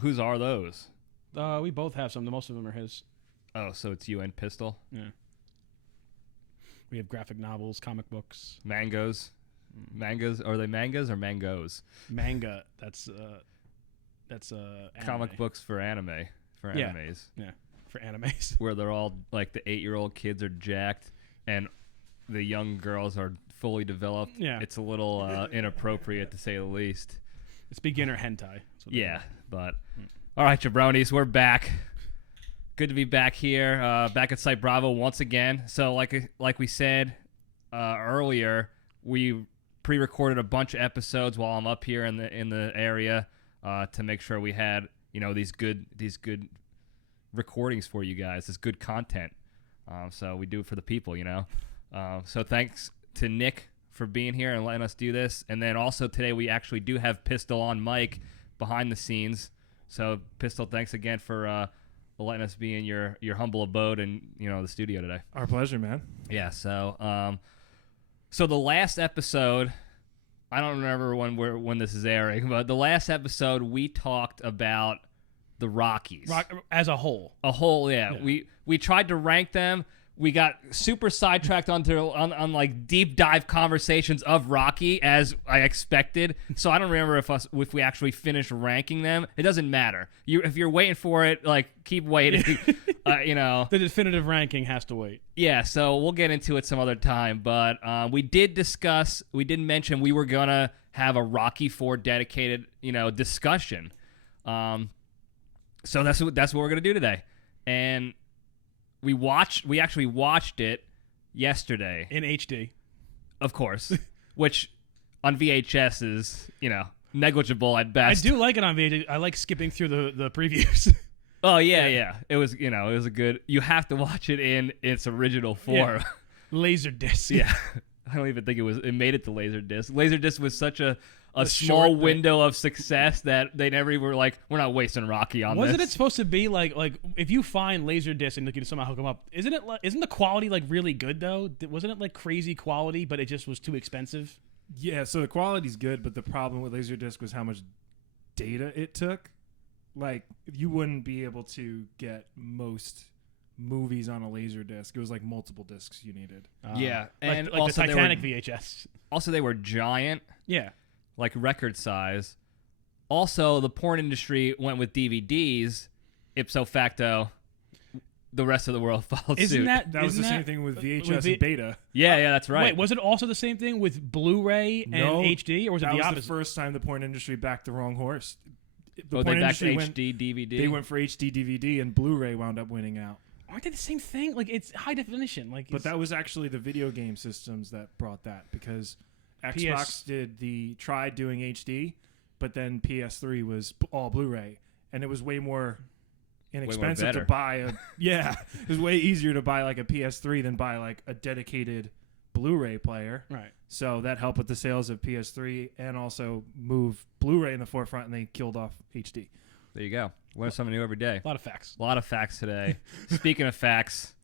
Whose are those? We both have some. Most of them are his. Oh, so it's you and Pistol? Yeah. We have graphic novels, comic books. Mangoes? Mangas? Are they mangas or mangoes? Manga. That's anime. Comic books for anime. For animes. Yeah, for animes. Where they're all, like, the 8-year-old kids are jacked and the young girls are fully developed. Yeah. It's a little inappropriate, to say the least. It's beginner hentai. Yeah, but... All right, jabronis, we're back. Good to be back here, back at Site Bravo once again. So, like we said earlier, we pre-recorded a bunch of episodes while I'm up here in the area to make sure we had these good recordings for you guys, this good content. So we do it for the people, So thanks to Nick for being here and letting us do this. And then also today we actually do have Pistol on mic behind the scenes. So Pistol, thanks again for letting us be in your humble abode and the studio today. Our pleasure, man. Yeah. So so the last episode, I don't remember when this is airing, but the last episode we talked about the Rockies as a whole. Yeah. We tried to rank them. We got super sidetracked on like deep dive conversations of Rocky, as I expected. So I don't remember if we actually finished ranking them. It doesn't matter. If you're waiting for it, like, keep waiting. The definitive ranking has to wait. Yeah, so we'll get into it some other time. But we did mention we were gonna have a Rocky IV dedicated discussion. So that's what we're gonna do today, and. We actually watched it yesterday. In HD. Of course. Which on VHS is, negligible at best. I do like it on VHS. I like skipping through the previews. Oh, yeah. It was, it was a good... You have to watch it in its original form. Yeah. Laserdisc. Yeah. I don't even think it made it to Laserdisc. Laserdisc was such a small window of success that they never even were like, we're not wasting Rocky on this. Wasn't it supposed to be like if you find Laserdisc and you can somehow hook them up, isn't the quality like really good though? Wasn't it like crazy quality, but it just was too expensive? Yeah, so the quality's good, but the problem with Laserdisc was how much data it took. Like, you wouldn't be able to get most movies on a Laserdisc. It was like multiple discs you needed. Yeah, and like also the Titanic VHS. Also, they were giant. Yeah. Like record size. Also, the porn industry went with DVDs. Ipso facto, the rest of the world followed suit. That was the same thing with VHS and Beta. Yeah, that's right. Wait, was it also the same thing with Blu-ray and HD, or was it the opposite? That was the first time the porn industry backed the wrong horse. They backed HD DVD? They went for HD DVD, and Blu-ray wound up winning out. Aren't they the same thing? Like, it's high definition. But that was actually the video game systems that brought that, because Xbox tried doing HD, but then PS3 was all Bluray, and it was way more inexpensive to buy it was way easier to buy like a PS3 than buy like a dedicated Blu-ray player. Right. So that helped with the sales of PS3 and also move Blu-ray in the forefront, and they killed off HD. There you go. Learn something new every day. A lot of facts. A lot of facts today. Speaking of facts,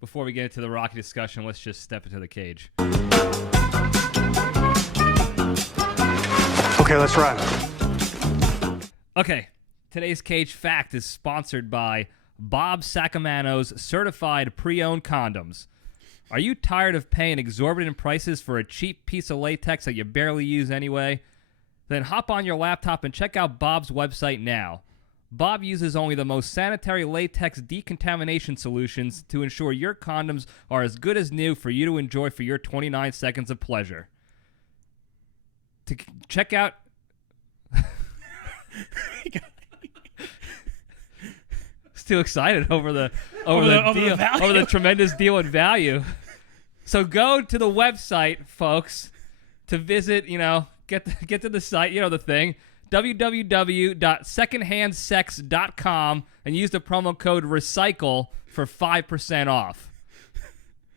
before we get into the Rocky discussion, let's just step into the cage. Okay, let's run. Okay, today's cage fact is sponsored by Bob Sacamano's certified pre-owned condoms. Are you tired of paying exorbitant prices for a cheap piece of latex that you barely use anyway? Then hop on your laptop and check out Bob's website now. Bob uses only the most sanitary latex decontamination solutions to ensure your condoms are as good as new for you to enjoy for your 29 seconds of pleasure. To check out... Too excited over the tremendous deal and value. So go to the website, folks, to visit, get to the site, the thing, www.secondhandsex.com, and use the promo code RECYCLE for 5% off.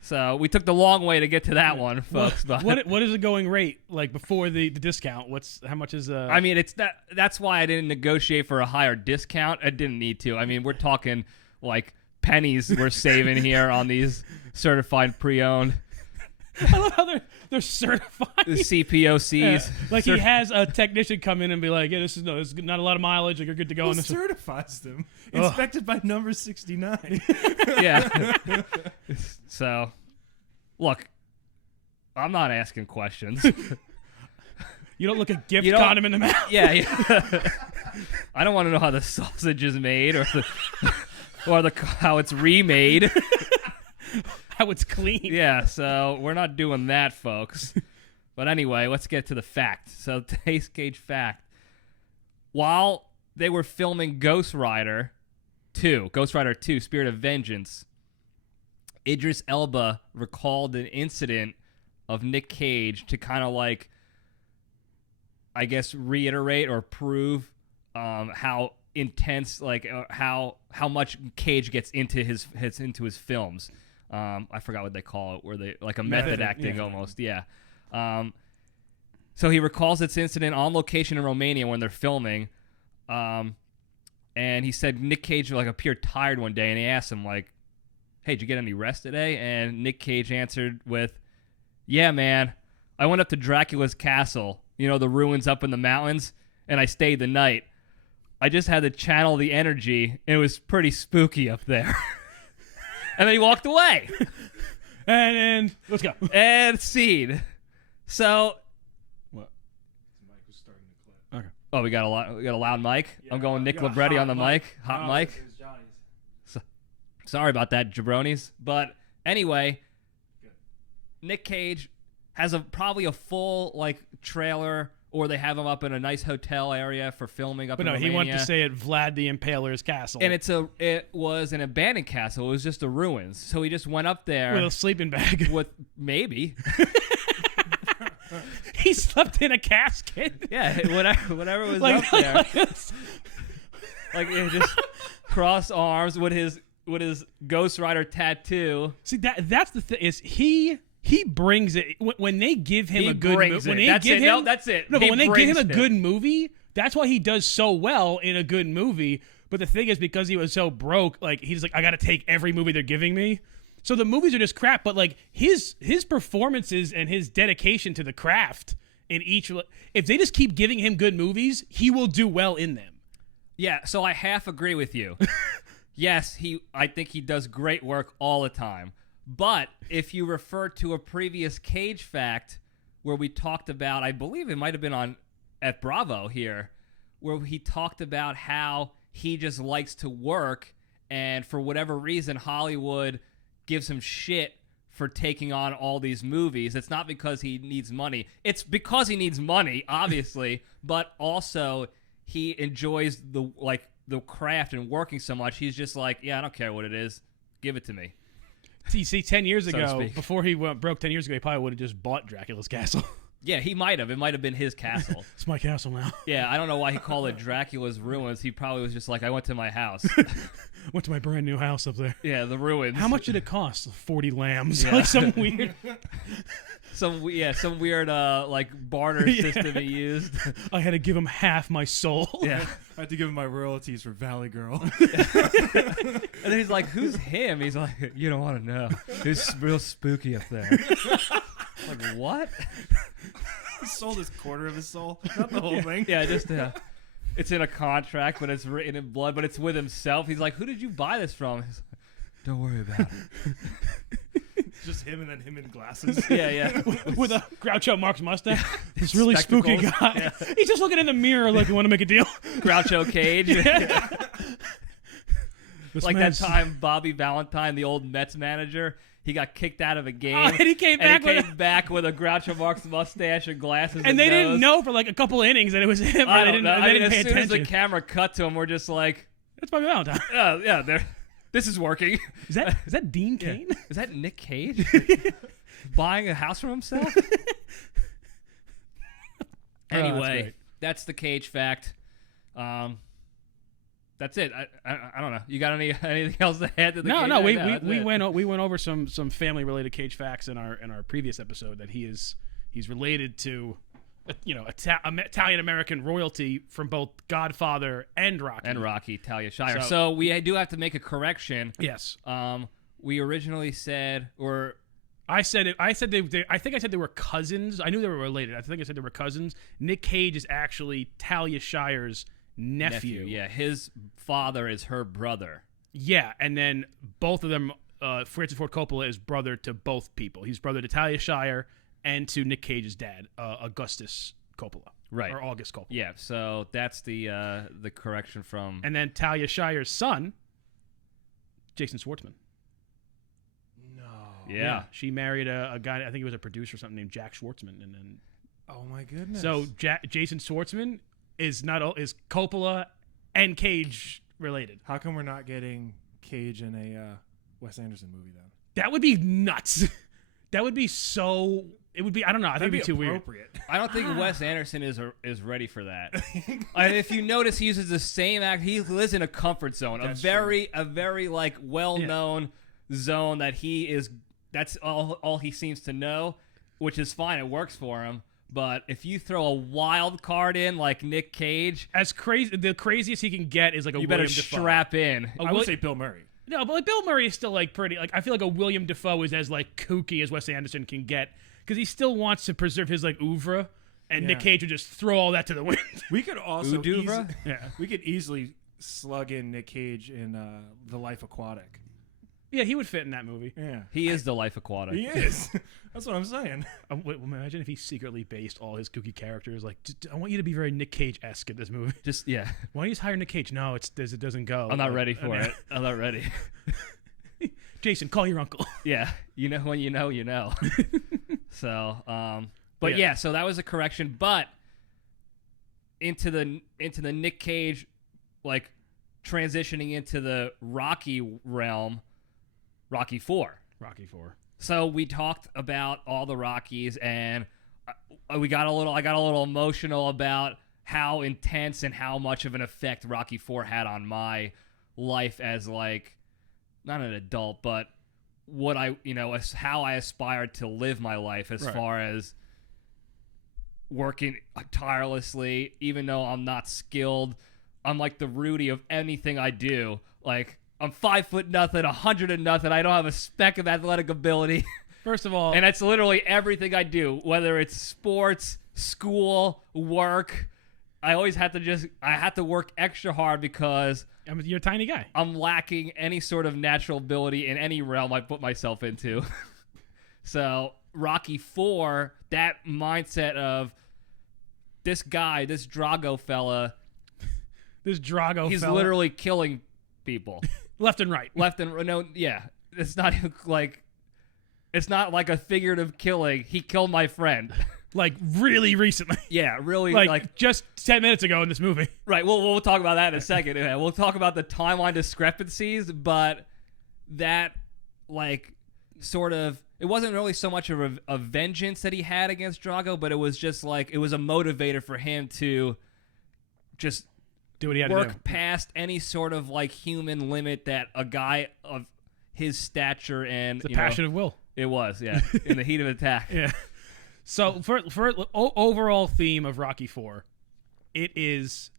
So we took the long way to get to that one, folks. What is the going rate like before the discount? How much is? I mean, that's why I didn't negotiate for a higher discount. I didn't need to. I mean, we're talking like pennies we're saving here on these certified pre-owned. I love how they're certified. The CPOCs. Like he has a technician come in and be like, yeah, this is not a lot of mileage. Like you're good to go Who on this. certifies them? Inspected by number 69. Yeah. So, look, I'm not asking questions. You don't look a gift You don't- condom in the mouth. Yeah. I don't want to know how the sausage is made or how it's remade. How it's clean. Yeah, so we're not doing that, folks. But anyway, let's get to the fact. So today's Cage fact. While they were filming Ghost Rider 2, Spirit of Vengeance, Idris Elba recalled an incident of Nick Cage to kind of like, I guess, reiterate or prove how intense, like how much Cage gets into his films. I forgot what they call it, where they like a method acting almost. Yeah. So he recalls this incident on location in Romania when they're filming, and he said Nick Cage like appeared tired one day, and he asked him like, "Hey, did you get any rest today?" And Nick Cage answered with, "Yeah, man, I went up to Dracula's castle, the ruins up in the mountains, and I stayed the night. I just had to channel the energy, and it was pretty spooky up there." And then he walked away. And let's go. And scene. So, What? Mike was starting to clip. we got a loud mic. Yeah, I'm going Nick you got a Libretti hot on the mic. Hot Oh, mic. it was Johnny's. Sorry about that, jabronis. But anyway, Nick Cage has probably a full like trailer, or they have him up in a nice hotel area for filming up But in no, Romania. he wanted to say at Vlad the Impaler's castle. And it was an abandoned castle. It was just the ruins. So he just went up there with a sleeping bag. with maybe. He slept in a casket. Yeah, whatever was Like, up there. like, Just crossed arms with his Ghost Rider tattoo. see that's the thing is he brings it when they give him He a good brings movie. it. That's it. No, that's it. No, but He when they give him a brings it. good movie, that's why he does so well in a good movie. But the thing is, because he was so broke, like he's like, I got to take every movie they're giving me. So the movies are just crap. But like his performances and his dedication to the craft in each, if they just keep giving him good movies, he will do well in them. Yeah, so I half agree with you. Yes, I think he does great work all the time. But if you refer to a previous Cage fact where we talked about, I believe it might have been at Bravo here, where he talked about how he just likes to work, and for whatever reason, Hollywood gives him shit for taking on all these movies. It's not because he needs money. It's because he needs money, obviously, but also he enjoys the craft and working so much. He's just like, yeah, I don't care what it is. Give it to me. See, 10 years So to ago, speak. before he went broke 10 years ago, he probably would have just bought Dracula's castle. Yeah, he might have. It might have been his castle. It's my castle now. Yeah, I don't know why he called it Dracula's Ruins. He probably was just like, I went to my house. Went to my brand new house up there. Yeah, the ruins. How much did it cost? 40 lambs. Yeah. Like some weird. Some weird like barter Yeah. system he used. I had to give him half my soul. Yeah. I had to give him my royalties for Valley Girl. And then he's like, who's him? He's like, you don't want to know. It's real spooky up there. Like, what? He sold his quarter of his soul, not the whole thing. Yeah, just it's in a contract, but it's written in blood, but it's with himself. He's like, who did you buy this from? He's like, don't worry about it. Just him and then him in glasses. Yeah. With a Groucho Marx mustache. This really spooky Spectacles. guy. He's just looking in the mirror like, you want to make a deal? Groucho Cage. This Like that man's- time Bobby Valentine, the old Mets manager, he got kicked out of a game. Oh, and he came back with a Groucho Marx mustache and glasses. And they nose. didn't know for like a couple innings that it was him. I They don't didn't, know. they I mean, didn't as pay soon as attention. the camera cut to him, we're just like, That's Bobby Valentine. yeah, this is working. Is that Dean Cain? Is that Nick Cage buying a house for himself? Anyway, great. that's the Cage fact. That's it. I don't know. You got anything else to add to the Cage No. fact? We That's it. went over some family related Cage facts in our previous episode that he's related to, Italian American royalty from both Godfather and Rocky. And Rocky, Talia Shire. So- So we do have to make a correction. Yes. We originally said, or I said it. I said I think I said they were cousins. I knew they were related. I think I said they were cousins. Nick Cage is actually Talia Shire's nephew. Yeah, his father is her brother. Yeah, and then both of them, Francis Ford Coppola is brother to both people. He's brother to Talia Shire and to Nick Cage's dad, Augustus Coppola. Right. Or August Coppola. Yeah, so that's the correction from... And then Talia Shire's son, Jason Schwartzman. No. Yeah. She married a guy, I think he was a producer or something named Jack Schwartzman. And then Oh my goodness. so Jason Schwartzman is Coppola and Cage related. How come we're not getting Cage in a Wes Anderson movie then? That would be nuts. That would be so... It would be... I don't know. I think it'd be too weird. I don't think Wes Anderson is ready for that. And if you notice, he uses the same act. He lives in a comfort zone, a very like well-known zone that he is. That's all he seems to know, which is fine. It works for him. But if you throw a wild card in like Nick Cage, the craziest he can get is like a you William better Dafoe. strap in. I would say Bill Murray. No, but like Bill Murray is still like pretty. Like I feel like a William Dafoe is as like kooky as Wes Anderson can get because he still wants to preserve his like oeuvre, and Nick Cage would just throw all that to the wind. We could also We could easily slug in Nick Cage in The Life Aquatic. Yeah, he would fit in that movie. Yeah, He is the Life Aquatic. he is. That's what I'm saying. Imagine if he secretly based all his kooky characters. Like, I want you to be very Nick Cage-esque in this movie. Just Why don't you just hire Nick Cage? No, it doesn't go. I'm not ready for it. I'm not ready. Jason, call your uncle. Yeah, you know when you know, you know. So, but yeah, so that was a correction. But into the Nick Cage, like transitioning into the Rocky realm, Rocky 4. Rocky 4. So we talked about all the Rockies, and I got a little emotional about how intense and how much of an effect Rocky 4 had on my life as like not an adult, but what as how I aspired to live my life as far as working tirelessly, even though I'm not skilled. I'm like the Rudy of anything I do. Like I'm 5'0", 100 and nothing. I don't have a speck of athletic ability. First of all, and that's literally everything I do, whether it's sports, school, work. I always have to work extra hard because you're a tiny guy. I'm lacking any sort of natural ability in any realm I put myself into. So Rocky 4, that mindset of this guy, this Drago fella, he's fella. literally killing people. Left and right. It's not like a figurative killing. He killed my friend. Like really recently. Yeah, really. Like just 10 minutes ago in this movie. Right. We'll talk about that in a second. We'll talk about the timeline discrepancies, but that like sort of it wasn't really so much of a vengeance that he had against Drago, but it was just like it was a motivator for him to just do what he had to do. Work past any sort of like human limit that a guy of his stature and the passion of will. It was, yeah, in the heat of attack. Yeah. So for overall theme of Rocky 4, it is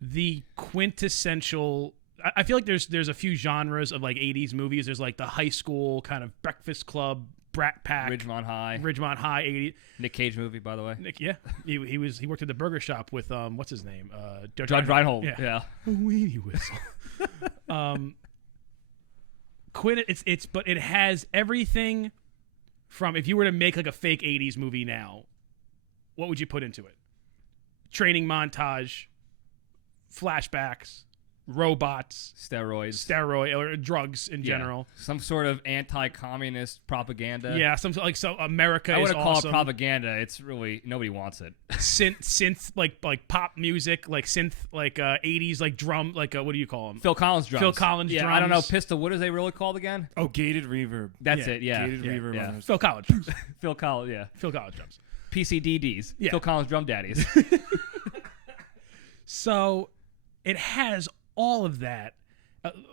the quintessential. I feel like there's a few genres of like 80s movies. There's like the high school kind of Breakfast Club, Brat Pack, Ridgemont High 80s. Nick Cage movie, by the way. He worked at the burger shop with what's his name? Judge Reinhold. Yeah. Weenie whistle. But it has everything from if you were to make like a fake 80s movie now, what would you put into it? Training montage, flashbacks, robots, steroids, or drugs in general. Some sort of anti-communist propaganda. Yeah, so America. I wouldn't call it propaganda. It's really nobody wants it. synth like pop music, like synth like 80s like drum like what do you call them? Phil Collins drums. drums. I don't know. Pistol. What are they really called again? Oh, gated reverb. That's it. Yeah. Gated reverb. Yeah. Phil Collins drums. Phil Collins. Yeah. Phil Collins drums. PCDDs. Yeah. Phil Collins drum daddies. So it has all of that.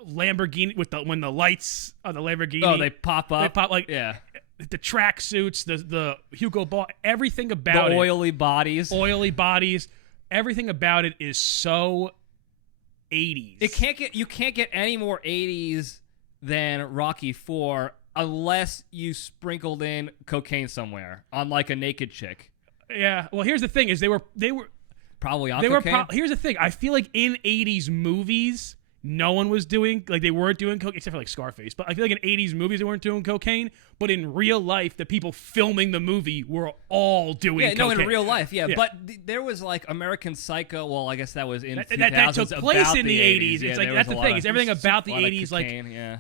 Lamborghini with when the lights on the Lamborghini. Oh, they pop up. They pop like the track suits, the Hugo Boss, everything about the it. Oily bodies. Everything about it is so 80s. You can't get any more 80s than Rocky 4 unless you sprinkled in cocaine somewhere on like a naked chick. Yeah. Well, here's the thing: is they were Probably on cocaine. Here's the thing: I feel like in '80s movies, no one was doing they weren't doing cocaine except for like Scarface. But I feel like in '80s movies they weren't doing cocaine. But in real life, the people filming the movie were all doing cocaine. No, in real life, yeah. Yeah. But there was like American Psycho. Well, I guess that was in that 2000s, took place about in the 80s. Yeah, It's like there that's was the a thing. lot It's of- everything about the a lot of 80s. cocaine, yeah.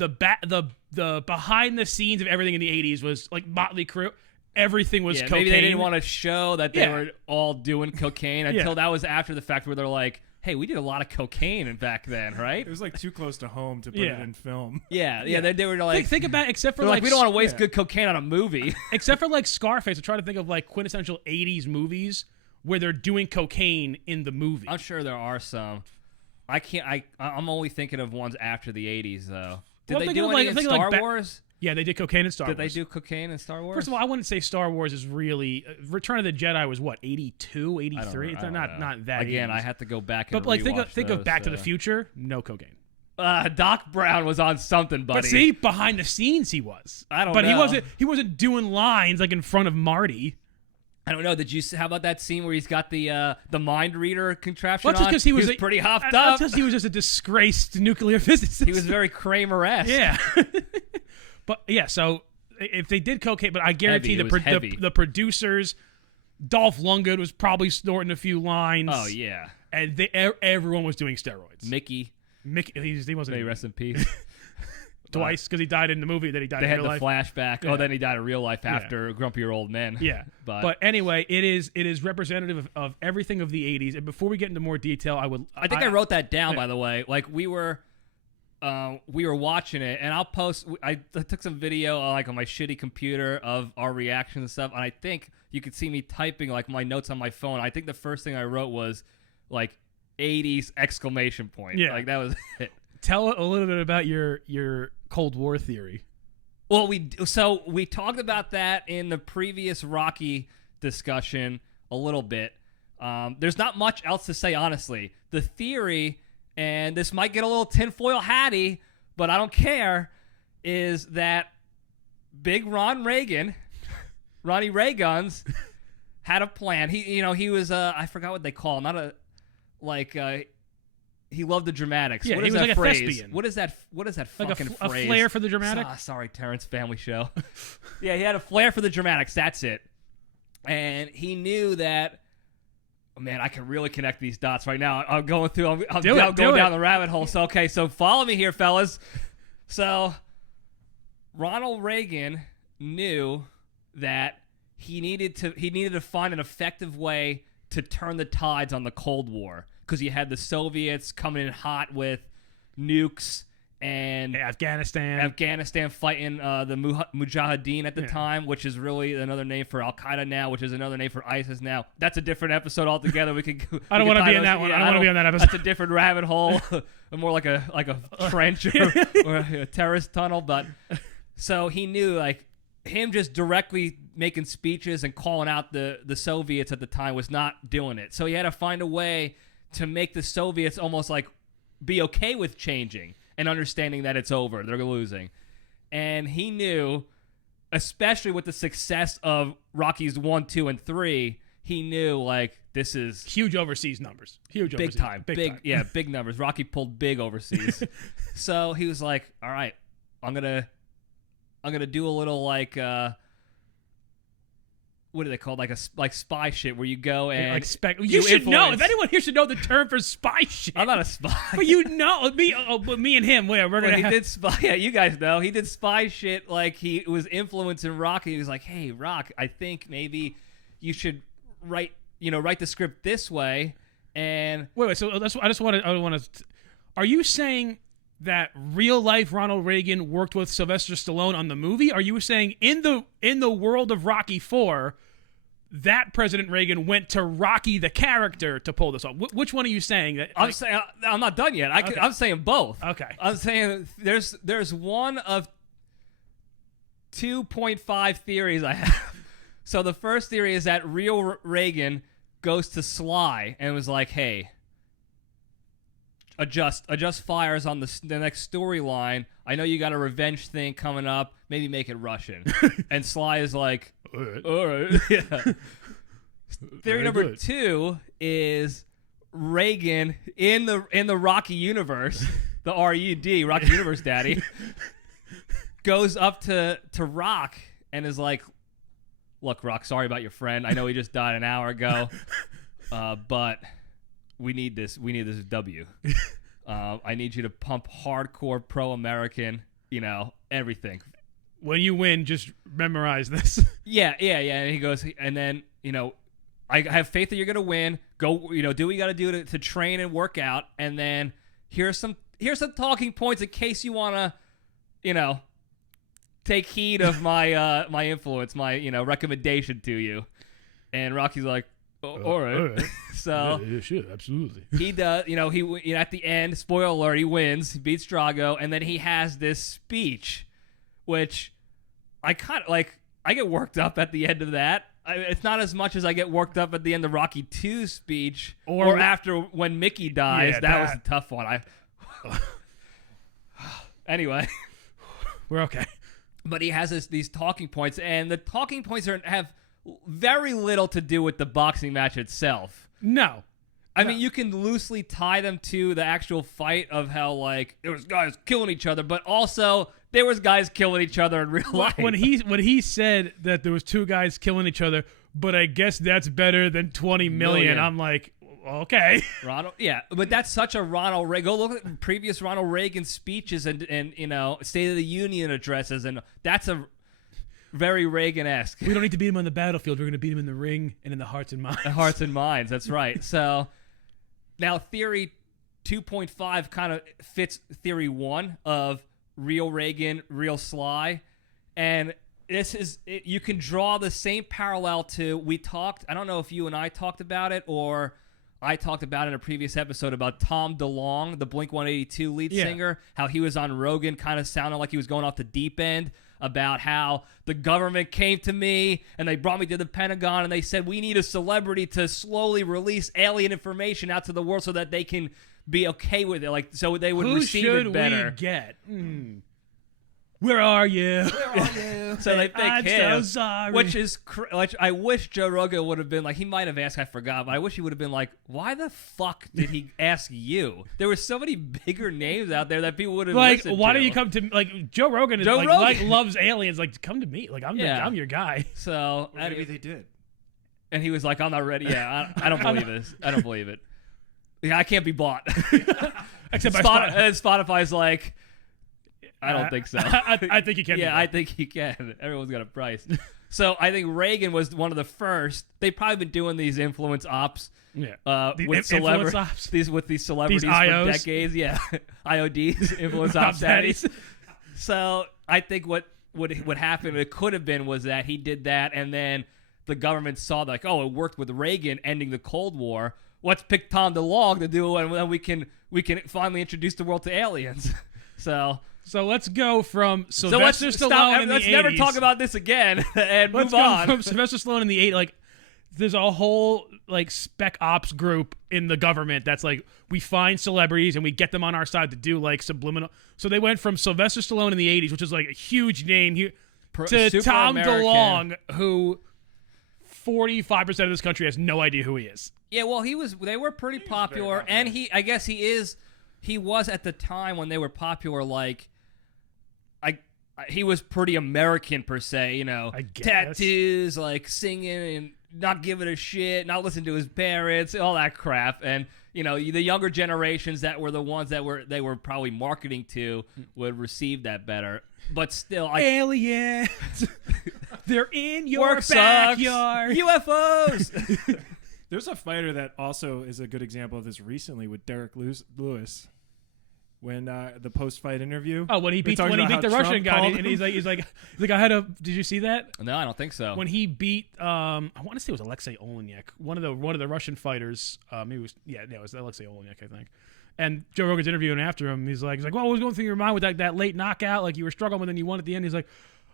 The behind the scenes of everything in the 80s was like Motley Crue. Everything was cocaine. Maybe they didn't want to show that they Yeah. were all doing cocaine until that was after the fact where they're like, hey, we did a lot of cocaine back then, right? It was like too close to home to put Yeah. it in film. Yeah. They were like, think about except for they're like, we don't want to waste yeah. good cocaine on a movie. except for like Scarface. I'm trying to think of like quintessential 80s movies where they're doing cocaine in the movie. I'm sure there are some. I'm only thinking of ones after the 80s, though. Did Well, I'm they thinking do of, any like- in thinking like Star Wars? Yeah, they did cocaine in Star Did Wars. they do cocaine in Star Wars? First of all, I wouldn't say Star Wars is really Return of the Jedi was what 82, 83. It's I don't not know. that. Again, 80s. I have to go back and But like think of rewatch Back to those, the Future. No cocaine. Doc Brown was on something, buddy. But see, behind the scenes he was. I don't but know. he wasn't doing lines like in front of Marty. I don't know. Did you? How about that scene where he's got the mind reader contraption Well, just on? because he was pretty hopped That's up. just he was just a disgraced nuclear physicist. He was very Kramer-esque. Yeah. But yeah, so if they did cocaine, but I guarantee Heavy, it was heavy. the producers, Dolph Lundgren was probably snorting a few lines. Oh yeah. And everyone was doing steroids. Mickey, he wasn't may rest in peace. twice because he died in the movie. Then he died They in had real the life. flashback. Yeah. Oh, then he died in real life after Grumpier Old Men. Yeah, but anyway, it is representative of everything of the '80s. And before we get into more detail, I think I wrote that down, by the way. Like we were watching it, and I'll post. I took some video like on my shitty computer of our reaction and stuff, and I think you could see me typing like my notes on my phone. I think the first thing I wrote was like '80s exclamation point. Yeah. Like that was it. Tell a little bit about your Cold War theory. Well, we talked about that in the previous Rocky discussion a little bit. There's not much else to say, honestly. The theory, and this might get a little tinfoil hatty, but I don't care, is that Big Ronnie Reagan's had a plan. He was I forgot what they call him. He loved the dramatics. Yeah, what he is was that like a phrase? thespian. What is that Like fucking a phrase? flair for the dramatic? Sorry, Terrence, family show. Yeah, he had a flair for the dramatics. That's it. And he knew that, man, I can really connect these dots right now. I'm going through, I'm going down the rabbit hole. So, okay, so follow me here, fellas. So, Ronald Reagan knew that he needed to find an effective way to turn the tides on the Cold War, because you had the Soviets coming in hot with nukes and Afghanistan fighting the Mujahideen at the time, which is really another name for Al Qaeda now, which is another name for ISIS now. That's a different episode altogether. We could. I don't want to be in that one. I don't want to be on that episode. That's a different rabbit hole, more like a trench or a terrorist tunnel. But so he knew, like, him just directly making speeches and calling out the Soviets at the time was not doing it. So he had to find a way to make the Soviets almost like be okay with changing and understanding that it's over, they're losing. And he knew, especially with the success of Rockies 1, 2, and 3, he knew, like, this is huge overseas numbers. Huge big overseas. time. Big time. Yeah, big numbers. Rocky pulled big overseas. So he was like, all right, I'm gonna do a little like what do they call it? Like spy shit, where you go and you should know. influence. If anyone here should know the term for spy shit. I'm not a spy. But you know, me and him, we're Well, gonna. he did spy. Yeah, you guys know he did spy shit. Like he was influencing Rocky. He was like, "Hey, Rock, I think maybe you should write the script this way." And wait. So I just want to. Are you saying that real life Ronald Reagan worked with Sylvester Stallone on the movie? Are you saying in the world of Rocky IV, that President Reagan went to Rocky the character to pull this off? Which one are you saying? That I'm saying I'm not done yet. I'm saying both. Okay. I'm saying there's one of 2.5 theories I have. So the first theory is that real Reagan goes to Sly and was like, "Hey, adjust fires on the next storyline. I know you got a revenge thing coming up. Maybe make it Russian. And Sly is like, all right. Yeah. Theory number 2 is Reagan in the Rocky universe, the RUD, Rocky Universe Daddy, goes up to Rock and is like, look, Rock, sorry about your friend. I know he just died an hour ago, but we need this. We need this W. I need you to pump hardcore pro-American, everything. When you win, just memorize this. Yeah. And he goes, and then, I have faith that you're going to win. Go, do what you got to do to train and work out. And then here's some talking points in case you want to, take heed of my my influence, my recommendation to you. And Rocky's like, all right. So yeah, sure, absolutely. He does, he at the end, spoiler alert, he wins, he beats Drago, and then he has this speech, which I kind of like. I get worked up at the end of that. It's not as much as I get worked up at the end of Rocky 2's speech or after when Mickey dies. Yeah, that was a tough one. Anyway, we're okay. But he has these talking points, and the talking points have very little to do with the boxing match itself. No. I mean, you can loosely tie them to the actual fight of how, there was guys killing each other, but also there was guys killing each other in real life. When he said that there was 2 guys killing each other, but I guess that's better than 20 million. I'm like, okay. Ronald, yeah, but that's such a Ronald Reagan. Go look at previous Ronald Reagan speeches and State of the Union addresses, and that's a very Reagan-esque. We don't need to beat him on the battlefield. We're going to beat him in the ring and in the hearts and minds. Hearts and minds, that's right. So now Theory 2.5 kind of fits Theory 1 of real Reagan, real Sly, and this is you can draw the same parallel to I don't know if you and I talked about it or I talked about in a previous episode about Tom DeLonge, the Blink-182 lead singer, how he was on Rogan kind of sounding like he was going off the deep end about how the government came to me and they brought me to the Pentagon and they said we need a celebrity to slowly release alien information out to the world so that they can be okay with it, so they would receive it better. Who should we get? Where are you? So they pick I'm him, so sorry. which I wish Joe Rogan would have been like. He might have asked, I forgot, but I wish he would have been like, "Why the fuck did he ask you?" There were so many bigger names out there that people would have listened why to. don't you come to Joe Rogan? Loves aliens. Come to me. I'm your guy. So maybe they did. And he was like, "I'm not ready. Yeah, I don't believe this. I don't believe it. Yeah, I can't be bought." Except by Spotify. And Spotify's like, I don't think so. I think you can. Yeah, I think you can. Everyone's got a price. So I think Reagan was one of the first. They've probably been doing these influence ops. Yeah. With celebrities. With these celebrities these for decades. Yeah. IODs, influence ops daddies. So I think what happened, it could have been, was that he did that, and then the government saw it worked with Reagan ending the Cold War. Let's pick Tom DeLonge to do it, and then we can finally introduce the world to aliens. So let's go from Sylvester Stallone in the 80s. Let's never talk about this again and move on. Let's go from Sylvester Stallone in the 80s. There's a whole spec ops group in the government that's we find celebrities and we get them on our side to do subliminal. So they went from Sylvester Stallone in the 80s, which is a huge name here, to Tom DeLonge, who 45% of this country has no idea who he is. Yeah, well, they were pretty popular, and he was at the time when they were popular, he was pretty American per se, I guess. Tattoos, singing and not giving a shit, not listening to his parents, all that crap. And the younger generations that were the ones that they were probably marketing to would receive that better. But still, aliens, they're in your backyard. UFOs. There's a fighter that also is a good example of this recently with Derek Lewis. When the post-fight interview. Oh, when he beat the Russian guy, and he's like, I had a. Did you see that? No, I don't think so. When he beat, I want to say it was Alexei Olenek, one of the Russian fighters. Maybe it was Alexei Olenek, I think. And Joe Rogan's interviewing after him. He's like, well, what was going through your mind with that late knockout? You were struggling, but then you won at the end. He's like,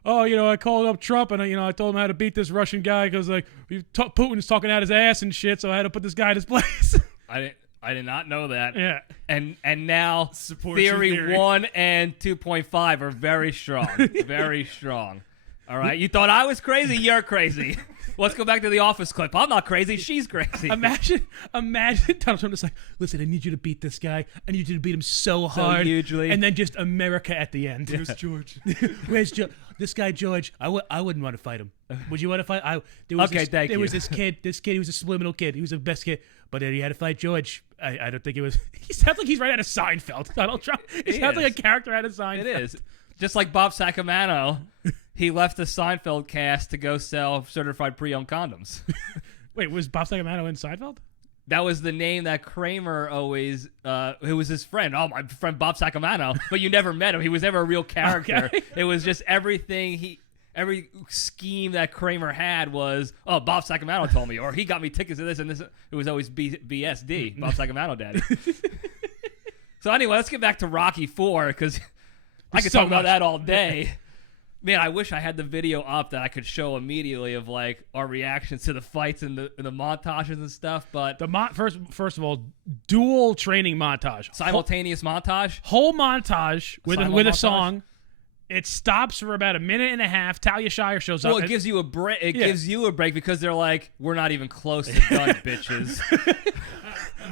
oh, I called up Trump and I told him how to beat this Russian guy because Putin's talking out his ass and shit, so I had to put this guy in his place. I did not know that. Yeah. And now Supports your theory theory. 1 and 2.5 are very strong. Very strong. All right. You thought I was crazy? You're crazy. Let's go back to the Office clip. I'm not crazy. She's crazy. Imagine Donald Trump just like, listen, I need you to beat this guy. I need you to beat him so hard. hugely. And then just America at the end. Where's George? Where's this guy, George? I wouldn't want to fight him. Would you want to fight? There was this kid. This kid, he was a subliminal kid. He was the best kid. But then he had to fight George. I don't think it was. He sounds like he's right out of Seinfeld, Donald Trump. He sounds like a character out of Seinfeld. It is. Just like Bob Sacamano, he left the Seinfeld cast to go sell certified pre-owned condoms. Wait, was Bob Sacamano in Seinfeld? That was the name that Kramer always, who was his friend. Oh, my friend Bob Sacamano. But you never met him. He was never a real character. Okay. It was just everything every scheme that Kramer had was, oh, Bob Sacamano told me, or he got me tickets to this and this. It was always BSD, Bob Sacamano Daddy. So anyway, let's get back to Rocky IV, because I could so talk about much. that all day. Man, I wish I had the video up that I could show immediately of like our reactions to the fights and the montages and stuff. But First of all, dual training montage, simultaneous montage. whole montage with Simul a montage? song. It stops for about a minute and a half. Talia Shire shows Well, up. it gives you a break. It Yeah. gives you a break because they're like, we're not even close to done, bitches.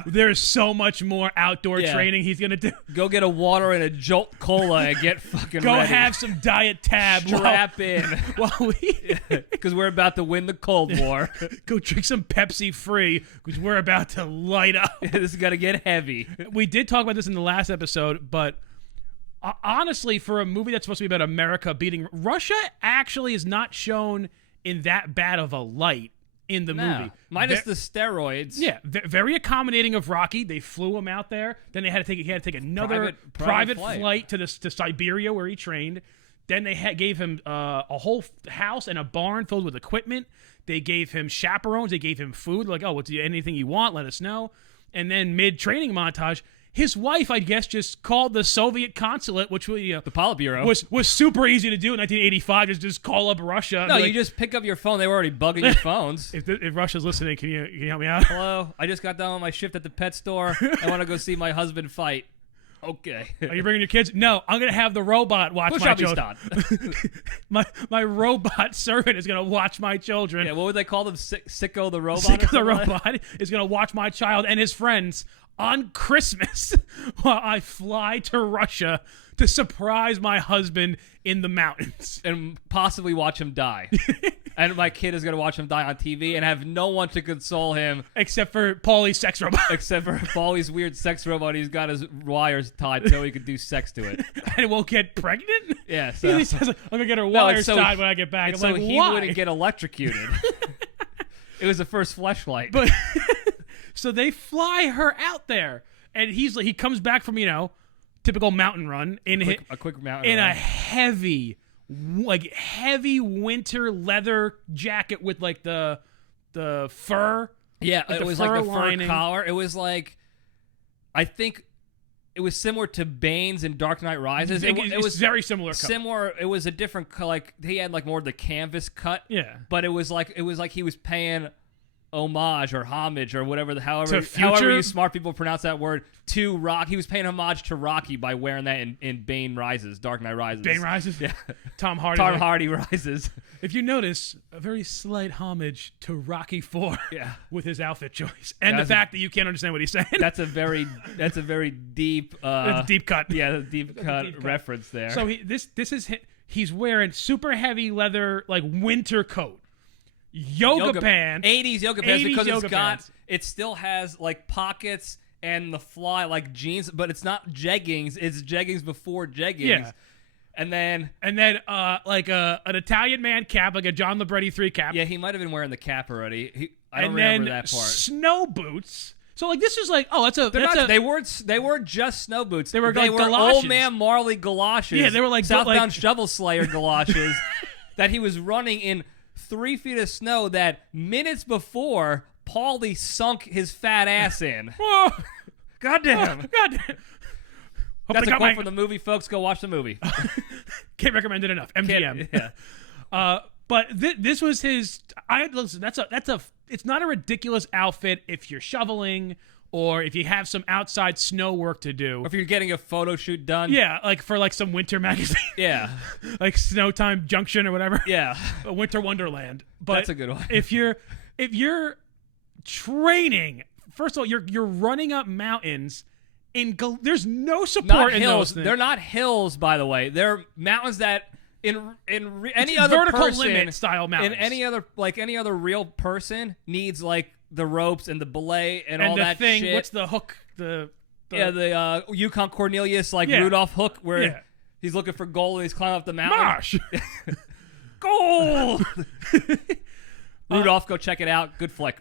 There's so much more outdoor Yeah. training he's gonna do. Go get a water and a Jolt Cola and get fucking Go ready. have some Diet Tab. Strap in. while we Because we're about to win the Cold War. go drink some Pepsi Free because we're about to light up. This is going to get heavy. We did talk about this in the last episode, but honestly, for a movie that's supposed to be about America beating Russia, actually is not shown in that bad of a light in the movie. Minus the steroids. Yeah, very accommodating of Rocky. They flew him out there. Then he had to take another private flight to Siberia where he trained. Then they gave him a whole house and a barn filled with equipment. They gave him chaperones. They gave him food. Like, oh, anything you want, let us know. And then mid-training montage, his wife, I guess, just called the Soviet consulate, which The Politburo. was super easy to do in 1985. Just call up Russia. and No, be you like, just pick up your phone. They were already bugging your phones. If Russia's listening, can you help me out? Hello, I just got done with my shift at the pet store. I want to go see my husband fight. Okay. Are you bringing your kids? No, I'm gonna have the robot watch my children. my robot servant is gonna watch my children. Yeah, what would they call them? Sicko the robot? Sicko or the something? robot is gonna watch my child and his friends on Christmas while I fly to Russia to surprise my husband in the mountains. And possibly watch him die. And my kid is going to watch him die on TV and have no one to console him Except for Paulie's sex robot. except for Paulie's weird sex robot. He's got his wires tied so he can do sex to it. And it won't get pregnant? Yeah, so, He says, I'm gonna get her No, wires it's so tied when I get back. I'm so like, he why? wouldn't get electrocuted. It was the first fleshlight. But so they fly her out there, and he comes back from typical mountain run in a quick mountain in run. a heavy winter leather jacket with like the fur. Yeah, Like it the was like fur the fur lining. collar. It was like, I think it was similar to Bane's in Dark Knight Rises. It was very similar. Color. similar. It was a different, like he had like more of the canvas cut. Yeah. But it was like he was paying homage or homage or whatever To Future? however you smart people pronounce that word to Rock. He was paying homage to Rocky by wearing that in Bane Rises, Dark Knight Rises. Bane Rises. Yeah. Tom Hardy. Tom Hardy Rises. If you notice, a very slight homage to Rocky IV. Yeah. With his outfit choice and That's the fact that you can't understand what he's saying. That's a very deep It's a deep cut. Yeah, the deep cut deep cut. reference there. So he's wearing super heavy leather like winter coat, yoga pants, 80s yoga pants 80s because yoga pants. it still has like pockets and the fly like jeans, but it's not jeggings. It's jeggings before jeggings. Yeah. And then like an Italian man cap, like a John Libretti 3 cap. yeah, he might have been wearing the cap already. I don't and remember then that part. snow boots. So like this is like They weren't just snow boots. They were like old galoshes. man Marley galoshes. Yeah, they were like Southbound Shovel Slayer galoshes that he was running in 3 feet of snow that minutes before Paulie sunk his fat ass in. Whoa, Goddamn. God. Hope That's I a got quote my- from the movie, folks. Go watch the movie. Can't recommend it enough. MGM. Yeah. But this was his. Listen. It's not a ridiculous outfit if you're shoveling or if you have some outside snow work to do. Or if you're getting a photo shoot done. Yeah, like for like some winter magazine. Yeah. Like Snowtime Junction or whatever. Yeah. Winter Wonderland. But That's a good one. If you're training, first of all, you're running up mountains. There's no support Not in hills. those things. They're not hills, by the way. They're mountains that any other vertical person, limit style mountains. In any other real person needs like the ropes and the belay and all the that thing. shit. What's the hook? The Yukon Cornelius Yeah. Rudolph hook where Yeah. he's looking for gold and he's climbing up the mountain. Mosh. Gold. Rudolph, go check it out. Good flick.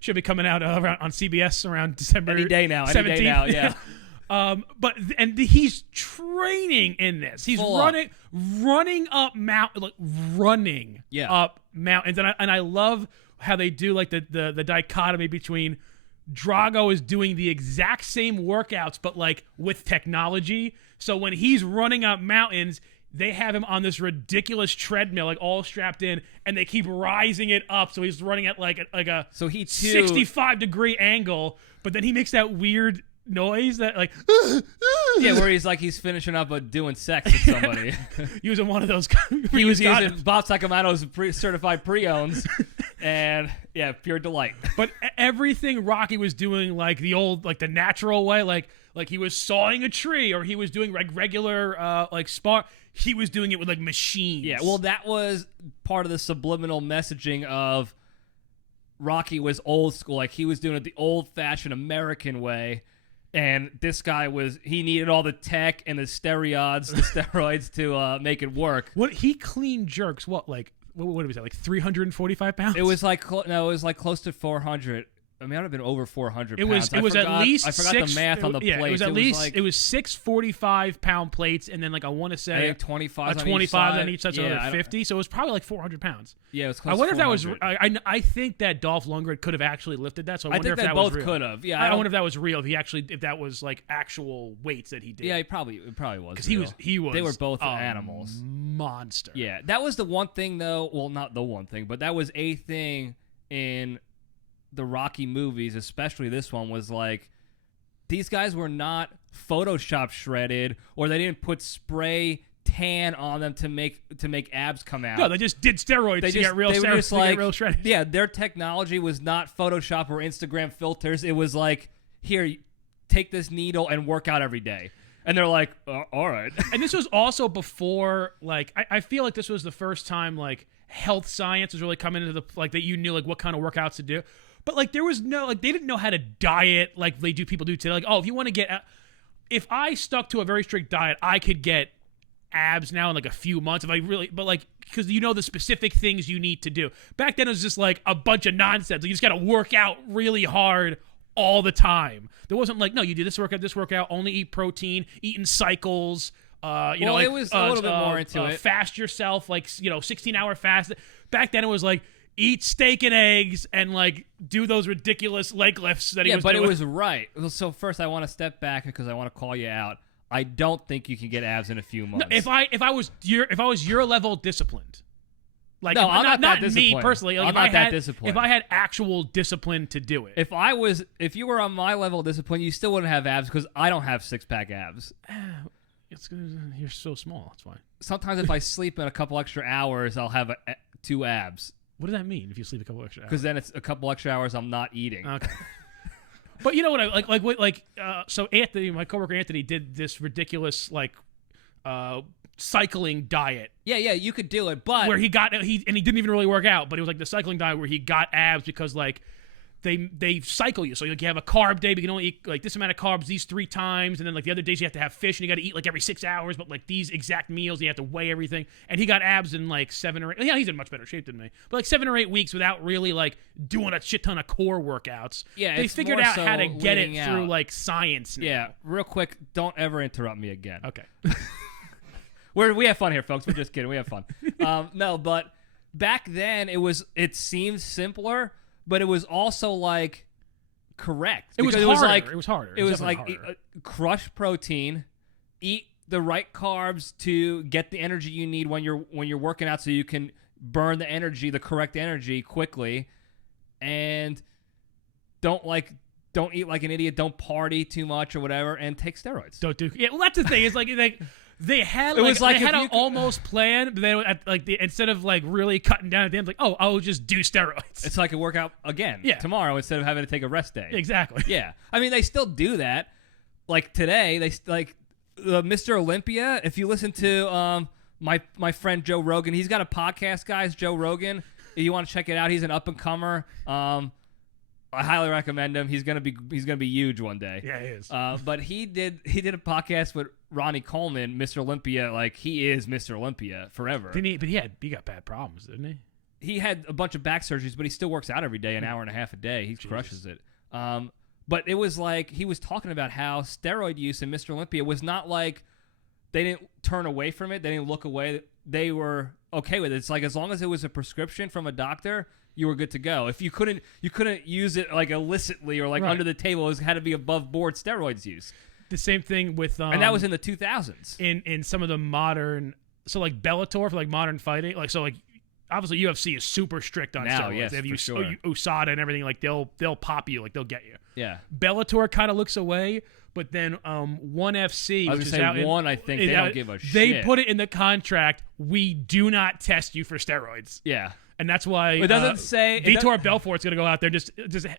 Should be coming out around on CBS around December Any day now. 17th. Yeah. He's training in this. He's Full running up mountains, and I love how they do like the dichotomy between Drago is doing the exact same workouts but like with technology. So when he's running up mountains, they have him on this ridiculous treadmill, like all strapped in, and they keep rising it up. So he's running at like a So he too 65-degree angle, but then he makes that weird noise that like where he's finishing up doing sex with somebody. using one of those. He was using Bob Sacamado's certified pre-owns, and pure delight. But everything Rocky was doing, like the natural way, like he was sawing a tree, or he was doing regular spar. He was doing it with like machines. Yeah, well, that was part of the subliminal messaging of Rocky was old school. Like he was doing it the old-fashioned American way. And this guy he needed all the tech and the steroids to make it work. What he clean jerks? What was that? Like 345 pounds? It was like it was like close to 400. I mean, it would have been over 400 pounds. It was at least I forgot the math on the plate. It was at least it was 6 45-pound plates, and then like I want to say 25 on each side, so another 50. So it was probably like 400 pounds. Yeah, it was close. I wonder if that was. 400. I think that Dolph Lundgren could have actually lifted that. So I wonder think if that both was real. could have. Yeah, I wonder if that was real. If that was like actual weights that he did. Yeah, it probably was. Because he was. They were both animals. Monster. Yeah, that was the one thing though. Well, not the one thing, but that was a thing in the Rocky movies, especially this one, was like these guys were not Photoshop shredded, or they didn't put spray tan on them to make abs come out. No, they just did steroids to get real steroids, get real shredded. Yeah, their technology was not Photoshop or Instagram filters. It was like, here, take this needle and work out every day. And they're like, all right. And this was also before, like, I feel like this was the first time, like, health science was really coming into that you knew, like, what kind of workouts to do. But, like, there was no, like, they didn't know how to diet like people do today. Like, oh, if you want to get, if I stuck to a very strict diet, I could get abs now in, like, a few months if I really, but, like, because you know the specific things you need to do. Back then, it was just, like, a bunch of nonsense. Like, you just got to work out really hard all the time. There wasn't like, no, you do this workout, only eat protein, eat in cycles. It was a little bit more into it. Fast yourself, 16-hour fast. Back then, it was like, eat steak and eggs and like do those ridiculous leg lifts that he was doing. Yeah, but it was right. So first, I want to step back because I want to call you out. I don't think you can get abs in a few months. No, if I was your level disciplined, like no, I'm not that me personally. Like, I'm not that disciplined. If I had actual discipline to do it, if you were on my level of discipline, you still wouldn't have abs because I don't have 6-pack abs. You're so small. That's fine. Sometimes if I sleep in a couple extra hours, I'll have 2 abs. What does that mean if you sleep a couple extra hours? Because then it's a couple extra hours I'm not eating. Okay. But you know what I so Anthony, my coworker Anthony, did this ridiculous cycling diet. Yeah, you could do it, but where he didn't even really work out, but it was like the cycling diet where he got abs because like they cycle you. So like you have a carb day, but you can only eat like this amount of carbs these 3 times, and then like the other days you have to have fish and you got to eat like every 6 hours, but like these exact meals you have to weigh everything. And he got abs in like 7 or 8. Yeah, he's in much better shape than me, but like 7 or 8 weeks without really like doing a shit ton of core workouts. Yeah, they figured out how to get it through like science now. Yeah, real quick, don't ever interrupt me again. Okay. We have fun here, folks. We're just kidding. We have fun. No, but back then it seemed simpler, but it was also like correct. It was harder. It was like crush protein, eat the right carbs to get the energy you need when you're working out, so you can burn the correct energy quickly, and don't like don't eat like an idiot, don't party too much or whatever, and take steroids. Don't do. Yeah, well, that's the thing. It's like they had It was like they had if an you could- almost plan, but then instead of like really cutting down at the end, like, oh, I'll just do steroids. It's like a workout again tomorrow instead of having to take a rest day. Exactly. Yeah. I mean, they still do that. Like today, Mr. Olympia, if you listen to my friend Joe Rogan, he's got a podcast, guys, Joe Rogan. If you want to check it out, he's an up-and-comer. I highly recommend him. He's gonna be huge one day. Yeah, he is. But he did a podcast with Ronnie Coleman, Mr. Olympia. Like, he is Mr. Olympia forever. Didn't he? But he got bad problems, didn't he? He had a bunch of back surgeries, but he still works out every day, an hour and a half a day. He crushes it. But it was like he was talking about how steroid use in Mr. Olympia was not like they didn't turn away from it. They didn't look away. They were okay with it. It's like as long as it was a prescription from a doctor, you were good to go. If you couldn't use it like illicitly or like under the table, it had to be above board steroids use. The same thing with and that was in the 2000s. In some of the modern, so like Bellator for like modern fighting, like so like obviously UFC is super strict on Now, steroids. yes, They have for sure. USADA and everything, like they'll pop you, like they'll get you. Yeah. Bellator kind of looks away, but then ONE FC, I was which is gonna out say one. I think they don't give a They shit. put it in the contract. We do not test you for steroids. Yeah. And that's why It doesn't say Vitor Belfort's going to go out there just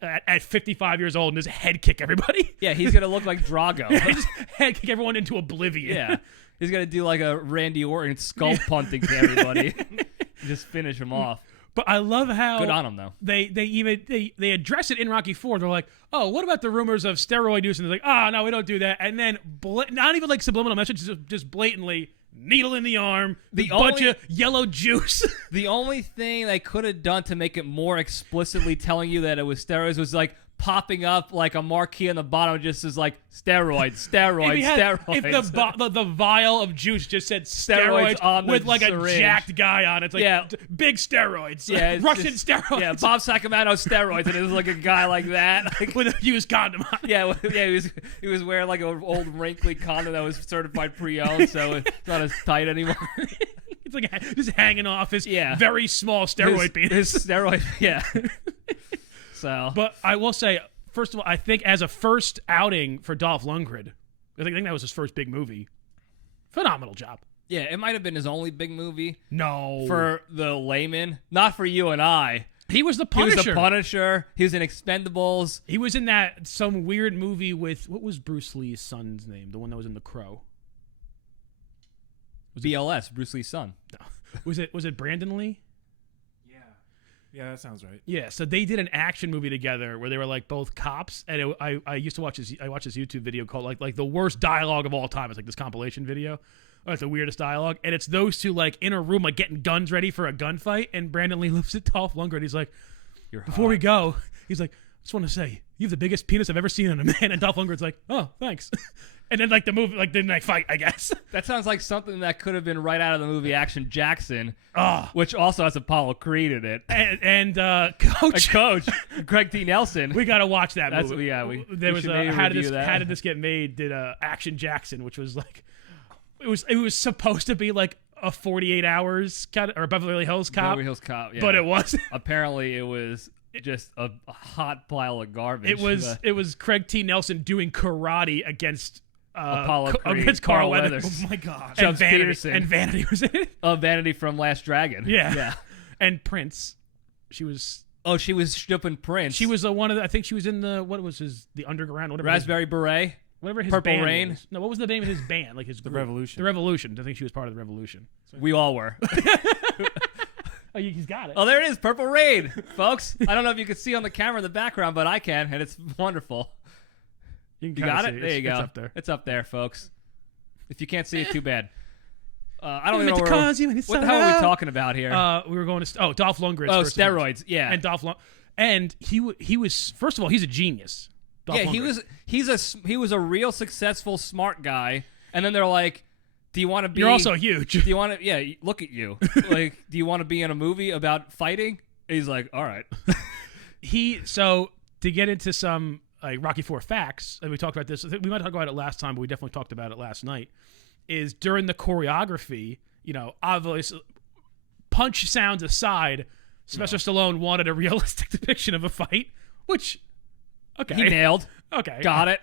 at 55 years old and just head kick everybody. Yeah, he's gonna look like Drago. Just head kick everyone into oblivion. Yeah, he's gonna do like a Randy Orton skull punting to everybody, just finish him off. But I love how Good on him though. They address it in Rocky IV. They're like, oh, what about the rumors of steroid use? And they're like, oh, no, we don't do that. And then not even like subliminal messages, just blatantly needle in the arm, bunch of yellow juice. The only thing they could have done to make it more explicitly telling you that it was steroids was like popping up like a marquee on the bottom just as like steroids. If the vial of juice just said steroids on the with like syringe. a jacked guy on it, it's like big steroids, it's Russian just- steroids, Yeah, Bob Sacramento steroids, and it was like a guy like that. Like, with a used condom on it. yeah, he was wearing like an old wrinkly condom that was certified pre-owned, so it's not as tight anymore. It's like just hanging off his Yeah. very small steroid penis. His steroid, yeah. So, But I will say, first of all, I think as a first outing for Dolph Lundgren, I think that was his first big movie. Phenomenal job. yeah, it might have been his only big movie No. for the layman, not for you and I. He was the He was Punisher. the Punisher. He was in Expendables. He was in that some weird movie with, what was Bruce Lee's son's name? The one that was in The Crow. BLS, Bruce Lee's son. Was it Brandon Lee? Yeah, that sounds right. Yeah, so they did an action movie together where they were like both cops, and I used to watch this. I watched this YouTube video called like the worst dialogue of all time. It's like this compilation video. Oh, it's the weirdest dialogue, and it's those two like in a room like getting guns ready for a gunfight, and Brandon Lee looks at Dolph Lundgren. He's like, before we go, he's like, I just want to say you have the biggest penis I've ever seen in a man, and Dolph Lundgren's like, oh, thanks. And then like the movie, like then they fight, I guess. That sounds like something that could have been right out of the movie Action Jackson, Oh. which also has Apollo Creed in it. And Coach, Greg T. Nelson. we gotta watch that That's- movie. yeah, we there was should a maybe how review that. did this get made? Did Action Jackson, which was like it was supposed to be like a 48 Hours kind of, or Beverly Hills Cop, Beverly Hills Cop, yeah. but it wasn't. Apparently, it was just a hot pile of garbage. It was Craig T. Nelson doing karate against Apollo Creed, against Carl Carl Weathers. Weathers. Oh my god. And Chubbs Vanity, Peterson. and Vanity was in it. Vanity from Last Dragon. Yeah. And Prince. She was Oh, she was stripping Prince. She was one of the, I think she was in the, what was the Underground, whatever. Raspberry Beret. Whatever his Purple band Rain. was. No, what was the name of his band? Like his The group? Revolution. The Revolution. I think she was part of the Revolution. We all were. Oh, he's got it. Oh, there it is, Purple Rain, folks. I don't know if you can see on the camera in the background, but I can, and it's wonderful. You You got it? There you go. It's up there. It's up there, folks. If you can't see it, too bad. I don't You even know meant to where cause you when it's what the hell are we so- talking about here. We were going to Dolph Lundgren. Oh, steroids, yeah. And Dolph Lundgren, and he was, first of all, he's a genius. Dolph Yeah, Lundgren. he was a real successful, smart guy. And then they're like, "Do you want to be? You're also huge. Do you want to? Yeah, look at you. Like, do you want to be in a movie about fighting?" He's like, "All right." So to get into some like Rocky IV facts, and we talked about this. I think we might talk about it last time, but we definitely talked about it last night. Is during the choreography, obviously, punch sounds aside, Sylvester Stallone wanted a realistic depiction of a fight, which Okay. He nailed. Okay. Got it.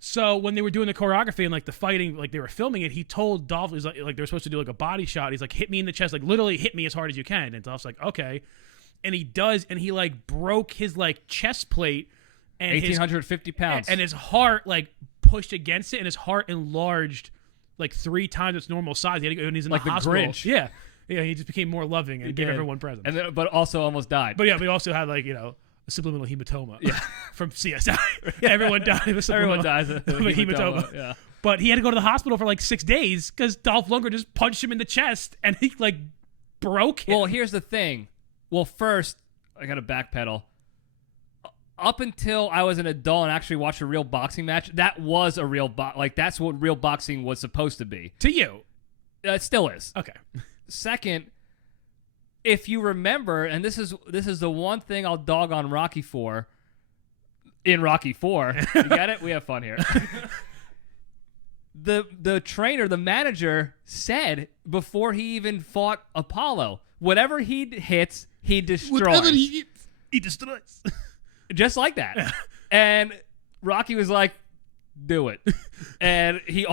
So when they were doing the choreography and like the fighting, like they were filming it, he told Dolph, he's like they were supposed to do like a body shot. He's like, hit me in the chest, like literally hit me as hard as you can. And Dolph's like, okay. And he does, and he like broke his like chest plate and 1,850 pounds. and his heart like pushed against it, and his heart enlarged like 3 times its normal size. He had to go, and he's in Like the the hospital. Grinch. Yeah. Yeah, he just became more loving and gave did. everyone presents. And then, but also almost died. But yeah, we also had like, a subliminal hematoma. Yeah. From CSI. Everyone died of a subliminal Everyone dies of hematoma. Yeah. But he had to go to the hospital for like 6 days because Dolph Lundgren just punched him in the chest and he like broke him. Well, here's the thing. Well, first, I got to backpedal. Up until I was an adult and actually watched a real boxing match, that was a real that's what real boxing was supposed to be. To you. It still is. Okay. Second, if you remember, and this is the one thing I'll dog on Rocky for. In Rocky 4, you get it? We have fun here. The trainer, the manager, said before he even fought Apollo, whatever he hits, he destroys. Whatever he destroys. Just like that. And Rocky was like, do it. And he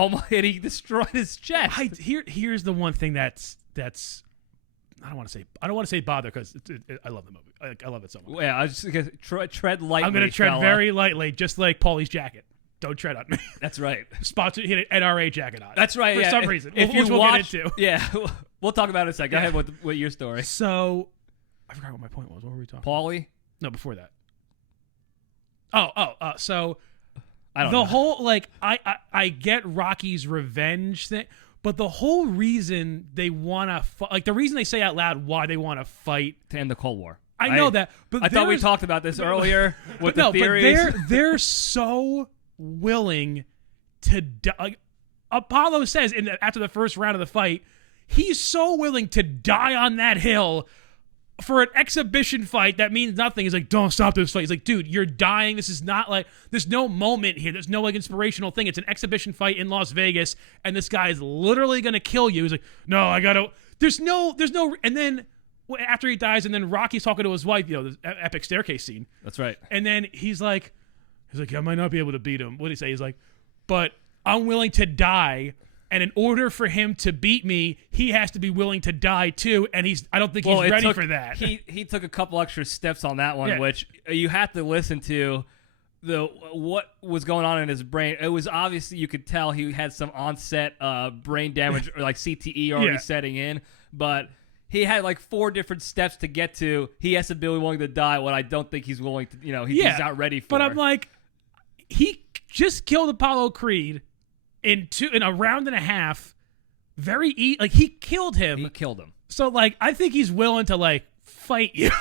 destroyed his chest. Here's the one thing that's I don't want to say bother because I love the movie. I love it so much. Yeah, I was just gonna tread lightly. I'm going to tread fella. very lightly, just like Paulie's jacket. Don't tread on me. That's right. Sponsored, he had an NRA jacket on. That's right. For Yeah. some reason. If Which you we'll watch, get into. Yeah, we'll talk about it in a second. Go ahead with your story. So, I forgot what my point was. What were we talking about? Paulie? No, before that. So I don't the know. whole like I get Rocky's revenge thing, but the whole reason they want to like the reason they say out loud why they want to fight To end the Cold War. I know that, but I thought we there's- talked about this earlier with but no, the theories. but they're so willing to die. Like, Apollo says after the first round of the fight, he's so willing to die on that hill for an exhibition fight that means nothing. He's like, don't stop this fight. He's like, dude, you're dying. This is not like, there's no moment here. There's no like inspirational thing. It's an exhibition fight in Las Vegas, and this guy is literally gonna kill you. He's like, no, I gotta. There's no. And then after he dies, and then Rocky's talking to his wife. This epic staircase scene. That's right. And then he's like, I might not be able to beat him. What did he say? He's like, but I'm willing to die. And in order for him to beat me, he has to be willing to die too. And I don't think he's ready for that. He took a couple extra steps on that one, Yeah. which you have to listen to what was going on in his brain. It was obviously, you could tell he had some onset brain damage or like CTE already setting in, but he had like 4 different steps to get to. He has to be willing to die. What I don't think he's willing to, he's not ready for. But I'm like, he just killed Apollo Creed in a round and a half. Like he killed him. He killed him. So like, I think he's willing to like fight you.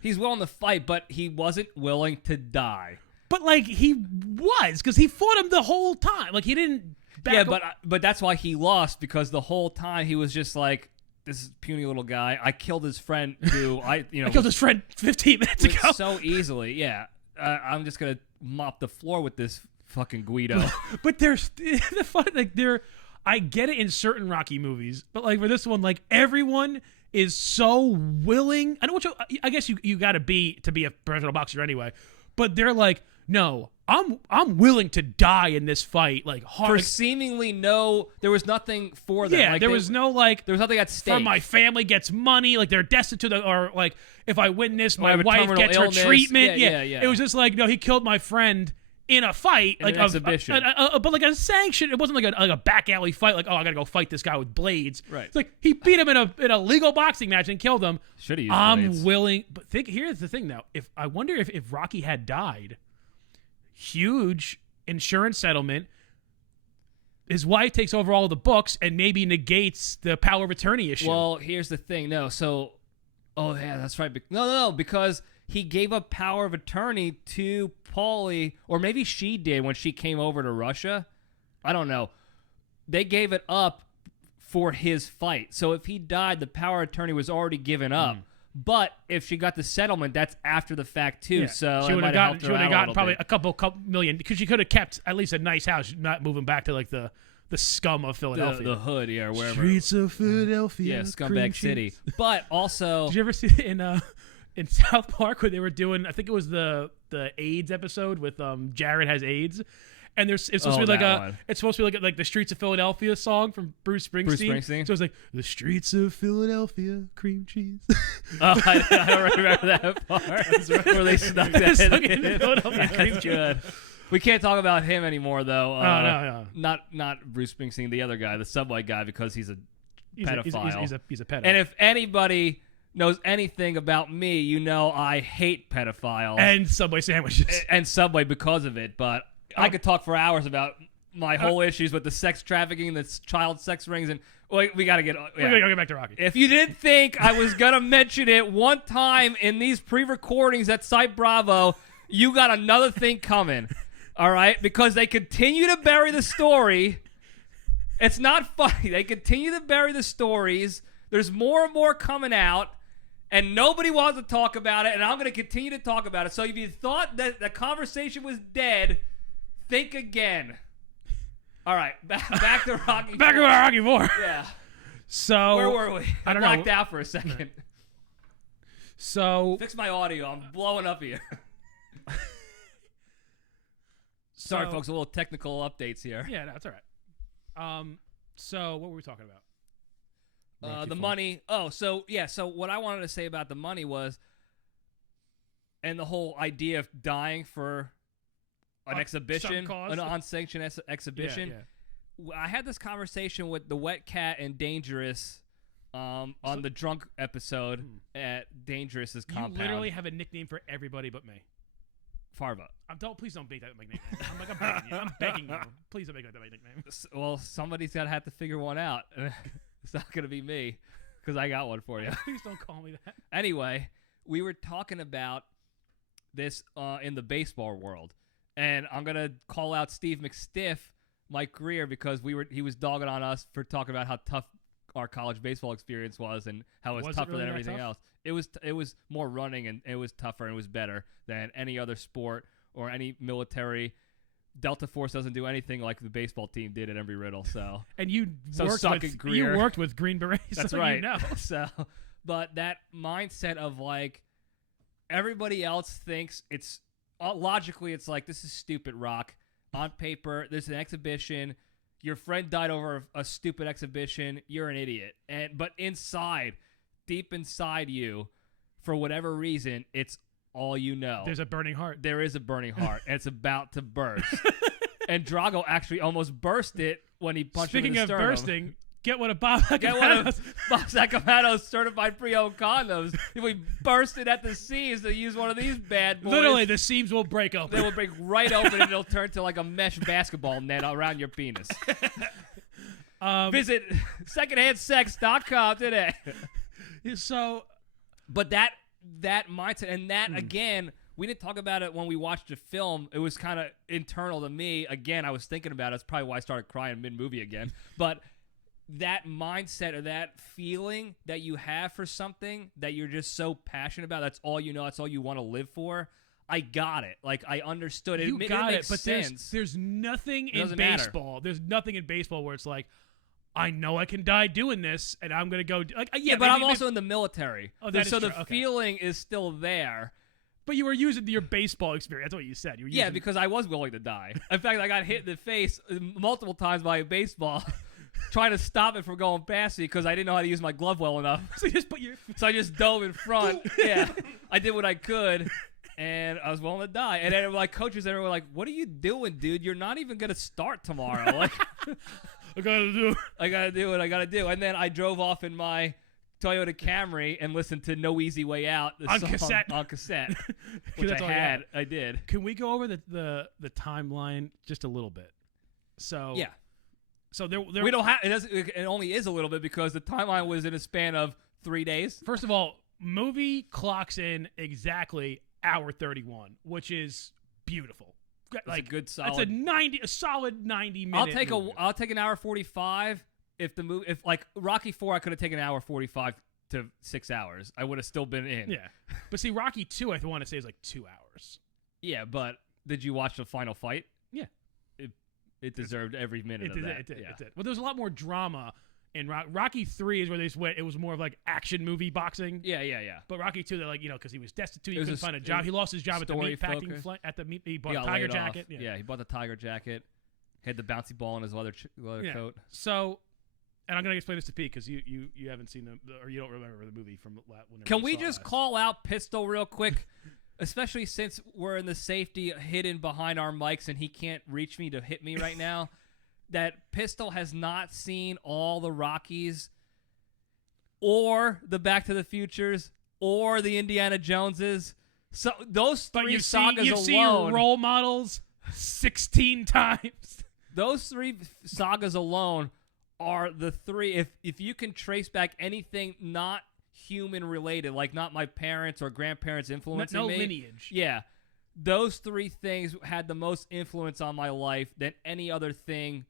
He's willing to fight, but he wasn't willing to die. But like he was, because he fought him the whole time. Like he didn't. But that's why he lost, because the whole time he was just like, this puny little guy. I killed his friend who I killed his friend 15 minutes ago. So easily. Yeah. I'm just gonna mop the floor with this fucking Guido. But there's the fun, like I get it in certain Rocky movies, but like for this one, like everyone is so willing. I guess you got to be a professional boxer anyway, but they're like, no, I'm willing to die in this fight, like hard. For seemingly there was nothing for them. Yeah, like there was no like. There was nothing at stake. For my family gets money, like they're destitute, or like if I win this, my have a wife terminal gets her illness. treatment. Yeah. It was just like, no, he killed my friend in a fight, like an exhibition. but like a sanction. It wasn't like a back alley fight. Like, oh, I gotta go fight this guy with blades. Right. It's like he beat him in a legal boxing match and killed him. Should have used I'm blades. willing, but here's the thing though. I wonder if Rocky had died, huge insurance settlement. His wife takes over all the books and maybe negates the power of attorney issue. Well, here's the thing. No, so, oh yeah, that's right. No, because he gave up power of attorney to Paulie, or maybe she did when she came over to Russia. I don't know. They gave it up for his fight. So if he died, the power of attorney was already given up. But if she got the settlement, that's after the fact too. Yeah. So she would have gotten probably bit. a couple million, because she could have kept at least a nice house, not moving back to like the scum of Philadelphia, the hood, yeah, or wherever. Streets of Philadelphia, Yeah, scumbag city. But also, did you ever see in South Park where they were doing? I think it was the the AIDS episode with Jared has AIDS, and it's supposed to be like the Streets of Philadelphia song from Bruce Springsteen. So it's like the streets of Philadelphia, cream cheese. Oh, I don't remember that part where they snuck that in. That's good. We can't talk about him anymore, though. No. Not Bruce Springsteen, the other guy, the Subway guy, because he's a pedophile. He's a pedophile. And if anybody knows anything about me, you know I hate pedophiles. And Subway sandwiches. And Subway because of it. But I could talk for hours about my whole issues with the sex trafficking, the child sex rings, and we got to get... We got to get back to Rocky. If you didn't think I was going to mention it one time in these pre-recordings at Site Bravo, you got another thing coming. All right? Because they continue to bury the story. It's not funny. They continue to bury the stories. There's more and more coming out, and nobody wants to talk about it, and I'm going to continue to talk about it. So if you thought that the conversation was dead, think again. All right, back to Rocky. Back to Rocky 4. Yeah. So where were we? I don't blacked know. out for a second. So fix my audio. I'm blowing up here. Sorry, folks. A little technical updates here. Yeah, no, it's all right. So what were we talking about? The money. Oh, so yeah. So what I wanted to say about the money was, and the whole idea of dying for an exhibition, an unsanctioned exhibition. Yeah. I had this conversation with the Wet Cat and Dangerous on the drunk episode at Dangerous's compound. You literally have a nickname for everybody but me. Farva. Please don't make that my nickname. I'm begging you. I'm begging you. Please don't make that my nickname. Well, somebody's got to have to figure one out. It's not going to be me because I got one for you. Please don't call me that. Anyway, we were talking about this in the baseball world. And I'm going to call out Steve McStiff, Mike Greer, because he was dogging on us for talking about how tough our college baseball experience was and how it was tougher really than that everything tough? else. It was more running, and it was tougher, and it was better than any other sport or any military. Delta Force doesn't do anything like the baseball team did at Embry-Riddle. So and you worked with Green Berets. That's so right. You know. So, but that mindset of like everybody else thinks it's logically, it's like, this is stupid, Rock. On paper, there's an exhibition. Your friend died over a stupid exhibition. You're an idiot. But inside, deep inside you, for whatever reason, it's all you know. There's a burning heart. There is a burning heart, and it's about to burst. And Drago actually almost burst it when he punched him in the sternum. Speaking of bursting, get one of Bob Sacamado's certified pre-owned condoms. If we burst it at the seams, they use one of these bad boys. Literally, the seams will break open. They will break right open, and it'll turn to like a mesh basketball net around your penis. Visit secondhandsex.com today. So, but that mindset, and that again, we didn't talk about it when we watched the film. It was kind of internal to me. Again, I was thinking about it. That's probably why I started crying mid-movie again. But that mindset or that feeling that you have for something that you're just so passionate about, that's all you know, that's all you want to live for. I got it. Like, I understood it. You got it, but sense. there's nothing in baseball. Matter. There's nothing in baseball where it's like, I know I can die doing this, and I'm going to go. Like, yeah, but I'm also in the military. Oh, that is so true. The feeling is still there. But you were using your baseball experience. That's what you said. Yeah, because I was willing to die. In fact, I got hit in the face multiple times by a baseball trying to stop it from going past me because I didn't know how to use my glove well enough. So I just dove in front. Yeah, I did what I could, and I was willing to die. And then my coaches there were like, "What are you doing, dude? You're not even going to start tomorrow." Like, I got to do what I got to do. And then I drove off in my Toyota Camry and listened to No Easy Way Out on cassette, which I did. Can we go over the timeline just a little bit? So yeah. So there we don't have it only is a little bit because the timeline was in a span of 3 days. First of all, movie clocks in exactly hour 31, which is beautiful. Like a good solid. That's a solid 90 minutes. I'll take an hour 45 if like Rocky 4 I could have taken an hour 45 to 6 hours. I would have still been in. Yeah. But see, Rocky 2 I want to say is like 2 hours. Yeah, but did you watch the final fight? Yeah. It deserved every minute of that. It did. Well, there was a lot more drama And Rocky 3 is where they went. It was more of like action movie boxing. Yeah. But Rocky 2, they're like, because he was destitute, he was couldn't a find a job. He lost his job at the story meat packing focus. plant. He bought He a got tiger laid off. jacket. Yeah, he bought the tiger jacket. Had the bouncy ball in his leather coat. So, and I'm gonna explain this to Pete because you haven't seen or you don't remember the movie from when. Can we just call out Pistol real quick? Especially since we're in the safety hidden behind our mics and he can't reach me to hit me right now, that Pistol has not seen all the Rockies or the Back to the Futures or the Indiana Joneses. So those three sagas you've alone. seen Role Models 16 times. Those three sagas alone are the three. If you can trace back anything not human related, like not my parents or grandparents influencing no me. lineage. Yeah. Those three things had the most influence on my life than any other thing,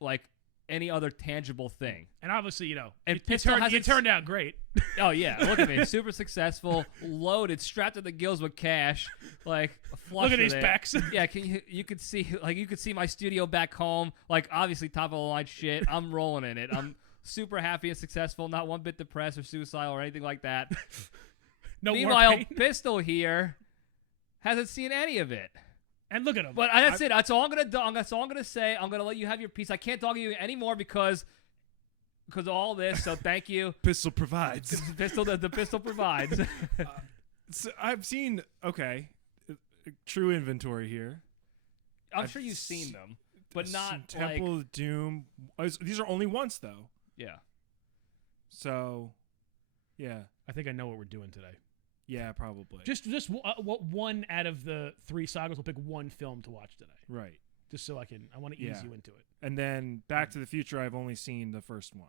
like any other tangible thing. And obviously, And it turned out great. Oh, yeah. Look at me. Super successful, loaded, strapped to the gills with cash. Like, flush Look at with these it. pecs. Yeah, you could see my studio back home. Like, obviously, top of the line shit. I'm rolling in it. I'm super happy and successful, not one bit depressed or suicidal or anything like that. No Meanwhile, war pain. Pistol here hasn't seen any of it. And look at him. But that's it. That's all I'm gonna do. That's all I'm gonna say. I'm gonna let you have your piece. I can't dog you anymore because of all this. So thank you. Pistol provides. The pistol provides. So I've seen true inventory here. I'm sure you've seen them, but I've not seen Temple of Doom. These are only once though. Yeah. So, yeah, I think I know what we're doing today. yeah, probably. Just one out of the three sagas. We'll pick one film to watch today, right. just so I want to ease you into it. And then Back to the Future, I've only seen the first one.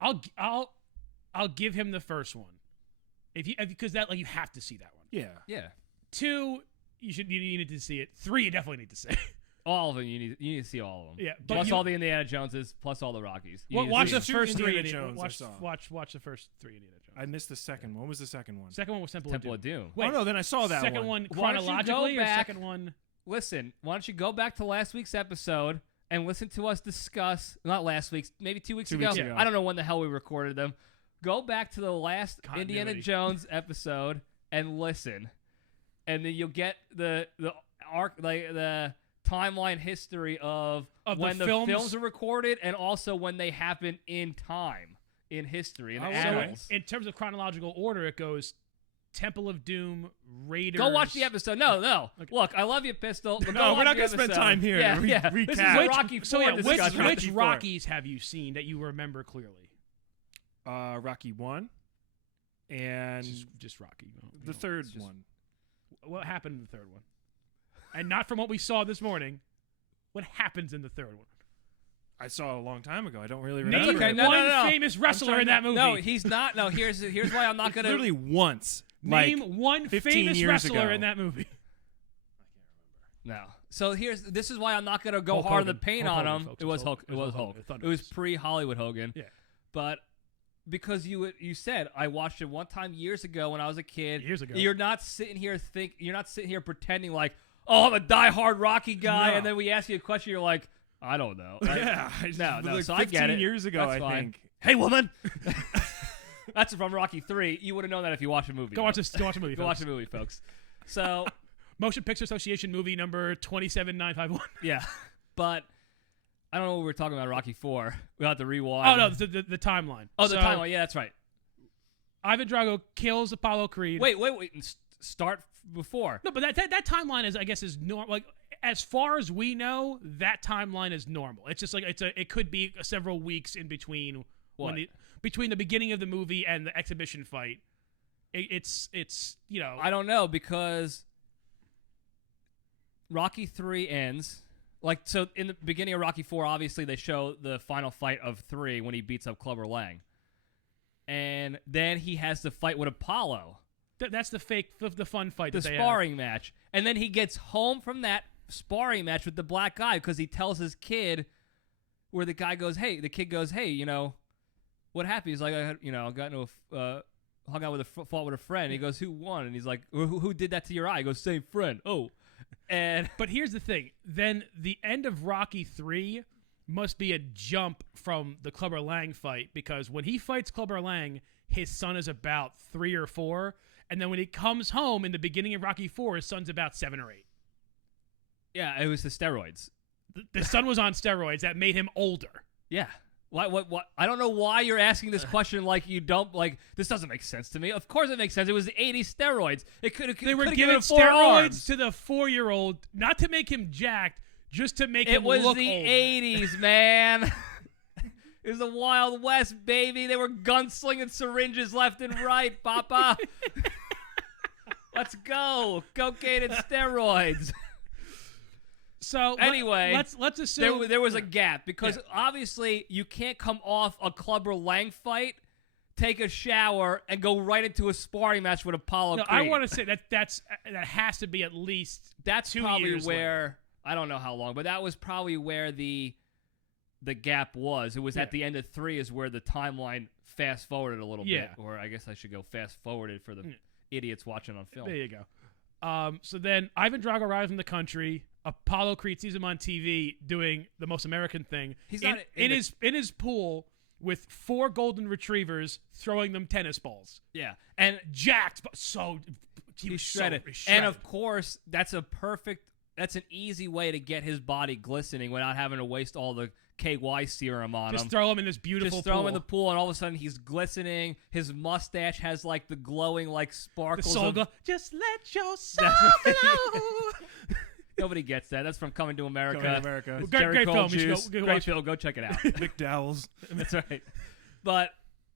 I'll give him the first one, because you have to see that one. Yeah. Yeah. 2, you need to see it. 3, you definitely need to see. All of them. You need to see all of them. Yeah, but Plus all the Indiana Joneses. Plus all the Rockies. You need to watch see the them. first 3 Indiana Jones I saw. Watch the first 3 Indiana Jones. I missed the second one. What was the second one? Second one was Temple Temple of of Doom. Doom. Wait, oh, no, then I saw that second one Why don't you go chronologically or back- second one? Listen, why don't you go back to last week's episode and listen to us discuss, not last week's, maybe 2 weeks 2 ago. weeks ago. I don't know when the hell we recorded them. Go back to the last Indiana Continuity. Jones episode and listen. And then you'll get the arc, like the timeline history of when the films are recorded and also when they happen in time, in history, in So annals. in terms of chronological order, it goes Temple of Doom, Raiders. Go watch the episode. No. Look, I love you, Pistol. But No, go we're watch not the gonna spend episode. time here Yeah, to yeah. recap. This is a Rocky So IV yeah, discussion. which Rocky IV. Rockies have you seen that you remember clearly? Rocky 1 and Just Rocky. No, the third one. What happened in the third one? And not from what we saw this morning. What happens in the third one? I saw a long time ago. I don't really remember. Name okay. it. No, one no. famous wrestler trying in that movie. No, he's not. No, here's why I'm not gonna. Literally once. Name like one 15 famous years wrestler ago. in that movie. No. So this is why I'm not gonna go Hulk hard on the Hogan. paint Hulk on Hogan, him. folks. It was Hulk. It was Hulk Hogan. It was pre-Hollywood Hogan. Yeah. But because you said I watched it one time years ago when I was a kid. Years ago. You're not sitting here pretending like, oh, I'm a diehard Rocky guy, No. and then we ask you a question, you're like, I don't know. Right? Yeah. No. Like So I get 15 it. years ago, That's I fine. think. Hey, woman. That's from Rocky 3. You would have known that if you watched a movie. Go watch this. Go watch a movie. Go folks. watch the movie, folks. So. Motion Picture Association movie number 27951. Yeah, but I don't know what we were talking about. Rocky 4. We'll have to rewind. Oh no, the timeline. Oh, the So, timeline. Yeah, that's right. Ivan Drago kills Apollo Creed. Wait. Start before. No, but that timeline is, I guess, is normal. Like, as far as we know, that timeline is normal. It's just like it could be several weeks in between between the beginning of the movie and the exhibition fight. It's I don't know because Rocky 3 ends. Like, so in the beginning of Rocky 4, obviously they show the final fight of 3 when he beats up Clubber Lang. And then he has the fight with Apollo. that's the fun fight. The that they sparring match. And then he gets home from that sparring match with the black guy because he tells his kid where the kid goes, hey, what happened? He's like, I got into hung out with fought with a friend. He goes, who won? And he's like, who did that to your eye? He goes, same friend. Oh. And But here's the thing. Then the end of Rocky 3 must be a jump from the Clubber Lang fight, because when he fights Clubber Lang, his son is about 3 or 4, and then when he comes home in the beginning of Rocky IV, his son's about 7 or 8. Yeah, it was the steroids. The son was on steroids that made him older. Yeah. What? I don't know why you're asking this question like you don't, like, this doesn't make sense to me. Of course it makes sense. It was the 80s steroids. They were giving steroids to the 4-year-old, not to make him jacked, just to make him look older. It was the 80s, man. It was the Wild West, baby. They were gunslinging syringes left and right, Papa. Let's go. Cocaine and steroids. So anyway, let's assume there was a gap, because obviously you can't come off a Clubber Lang fight, take a shower, and go right into a sparring match with Apollo Creed. I want to say that has to be at least that's 2 probably years where later. I don't know how long, but that was probably where the gap was. It was at the end of 3 is where the timeline fast forwarded a little bit, or I guess I should go fast forwarded for the idiots watching on film. There you go. So then Ivan Drago arrives in the country. Apollo Creed sees him on TV doing the most American thing. He's in his pool with 4 golden retrievers, throwing them tennis balls. Yeah, and jacked, but he was shredded. And of course, that's an easy way to get his body glistening without having to waste all the KY serum on him. Just throw him in this beautiful pool. Just throw him in the pool, and all of a sudden he's glistening. His mustache has like the glowing like sparkles. The soul glow. Just let your soul glow. Nobody gets that. That's from Coming to America. Coming to America. Great film. Great film. Go check it out. McDowell's. That's right. But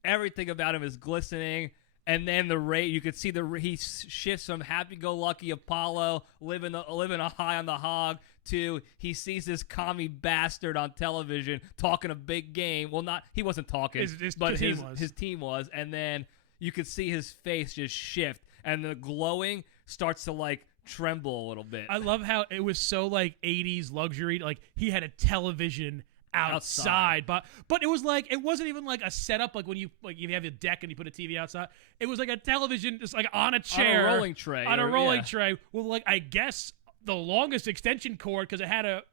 everything about him is glistening. And then you could see he shifts from happy-go-lucky Apollo living a high on the hog to he sees this commie bastard on television talking a big game. Well, he wasn't talking, but his team was. And then you could see his face just shift, and the glowing starts to like tremble a little bit. I love how it was so like 80s luxury. Like he had a television outside. But it was like, it wasn't even like a setup like when you have a deck and you put a TV outside. It was like a television just like on a chair, on a rolling tray, tray with like, I guess, the longest extension cord, because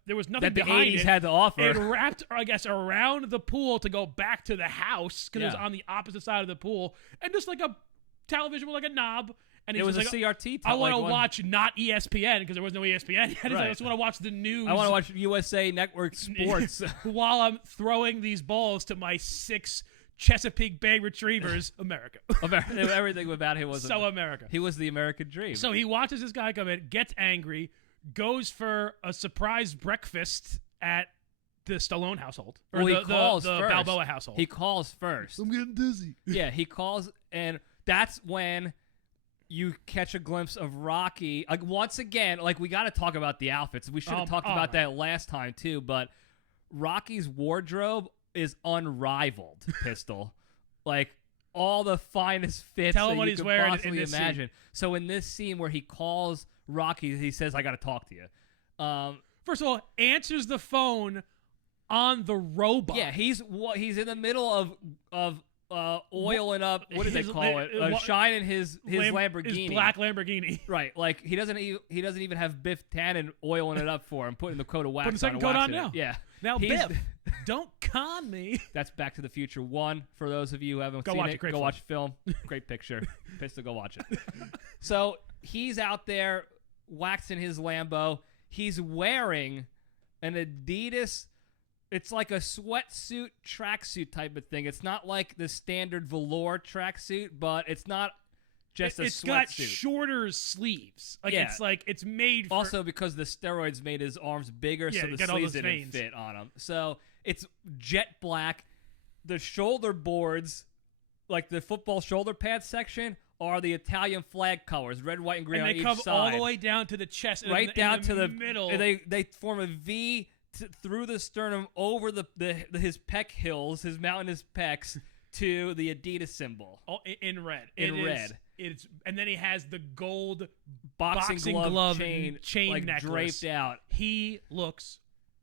there was nothing that the behind 80s had to offer. It wrapped, I guess, around the pool to go back to the house, because it was on the opposite side of the pool, and just like a television with like a knob. And it was like, a CRT. I want to watch not ESPN, because there was no ESPN yet. Right. I just want to watch the news. I want to watch USA Network Sports while I'm throwing these balls to my 6 Chesapeake Bay Retrievers. America. Everything about him was so America. He was the American dream. So he watches this guy come in, gets angry, goes for a surprise breakfast at the Stallone household, or he calls the first. Balboa household. He calls first. I'm getting dizzy. Yeah, he calls, and that's when you catch a glimpse of Rocky. Like, once again, like, we got to talk about the outfits. We should have talked about that last time too, but Rocky's wardrobe is unrivaled, Pistol. Like, all the finest fits Tell that him what you he's could wearing possibly in this imagine. So in this scene where he calls Rocky, he says, "I got to talk to you." First of all, answers the phone on the robot. Yeah, he's in the middle of oiling up. What do they call it? Shining his Lamborghini, his black Lamborghini. Right, like he doesn't even have Biff Tannen oiling it up for him, putting the coat of wax Putting the second on. coat on now. Yeah. Now, Biff, don't con me. That's Back to the Future 1. For those of you who haven't go seen watch it, Great go film. watch film. Great picture. Pistol, go watch it. So he's out there waxing his Lambo. He's wearing an Adidas. It's like a sweatsuit, tracksuit type of thing. It's not like the standard velour tracksuit, but it's not just a sweatsuit. It's got shorter sleeves. Like it's made for... Also because the steroids made his arms bigger, so the sleeves didn't fit on him. So it's jet black. The shoulder boards, like the football shoulder pad section, are the Italian flag colors, red, white, and green on each side. And they come all the way down to the chest, right down to the middle. They form a V through the sternum, over his pec hills, his mountainous pecs, to the Adidas symbol. Oh, in red. Red. And then he has the gold boxing glove chain like necklace draped out. He looks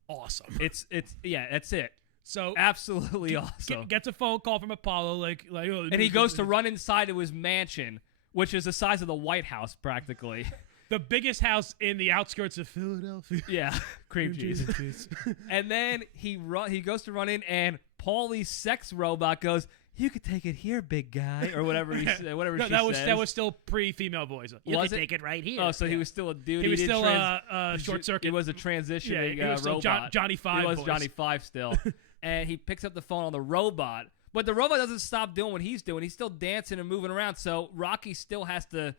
awesome. It's that's it. So absolutely awesome. Gets a phone call from Apollo, and he goes to run inside to his mansion, which is the size of the White House practically. The biggest house in the outskirts of Philadelphia. Yeah, cream cheese. And then he goes to run in, and Paulie's sex robot goes, "You could take it here, big guy," or whatever he said. Whatever she says. That was still pre-female voice. You Was can it? take it right here. Oh, so he was still a dude. He was did still short circuit. It was a transitioning he was still robot. Johnny Five. He was voice. Johnny Five still, and he picks up the phone on the robot, but the robot doesn't stop doing what he's doing. He's still dancing and moving around. So Rocky still has to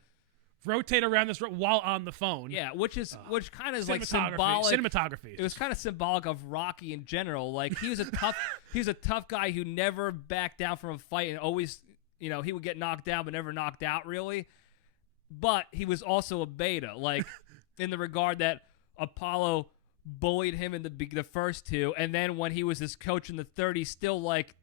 rotate around this while on the phone. Yeah, which kind of is like symbolic. Cinematography. It was kind of symbolic of Rocky in general. Like he was a tough guy who never backed down from a fight and always, he would get knocked down but never knocked out really. But he was also a beta, like in the regard that Apollo bullied him in the first two, and then when he was his coach in the third, he still like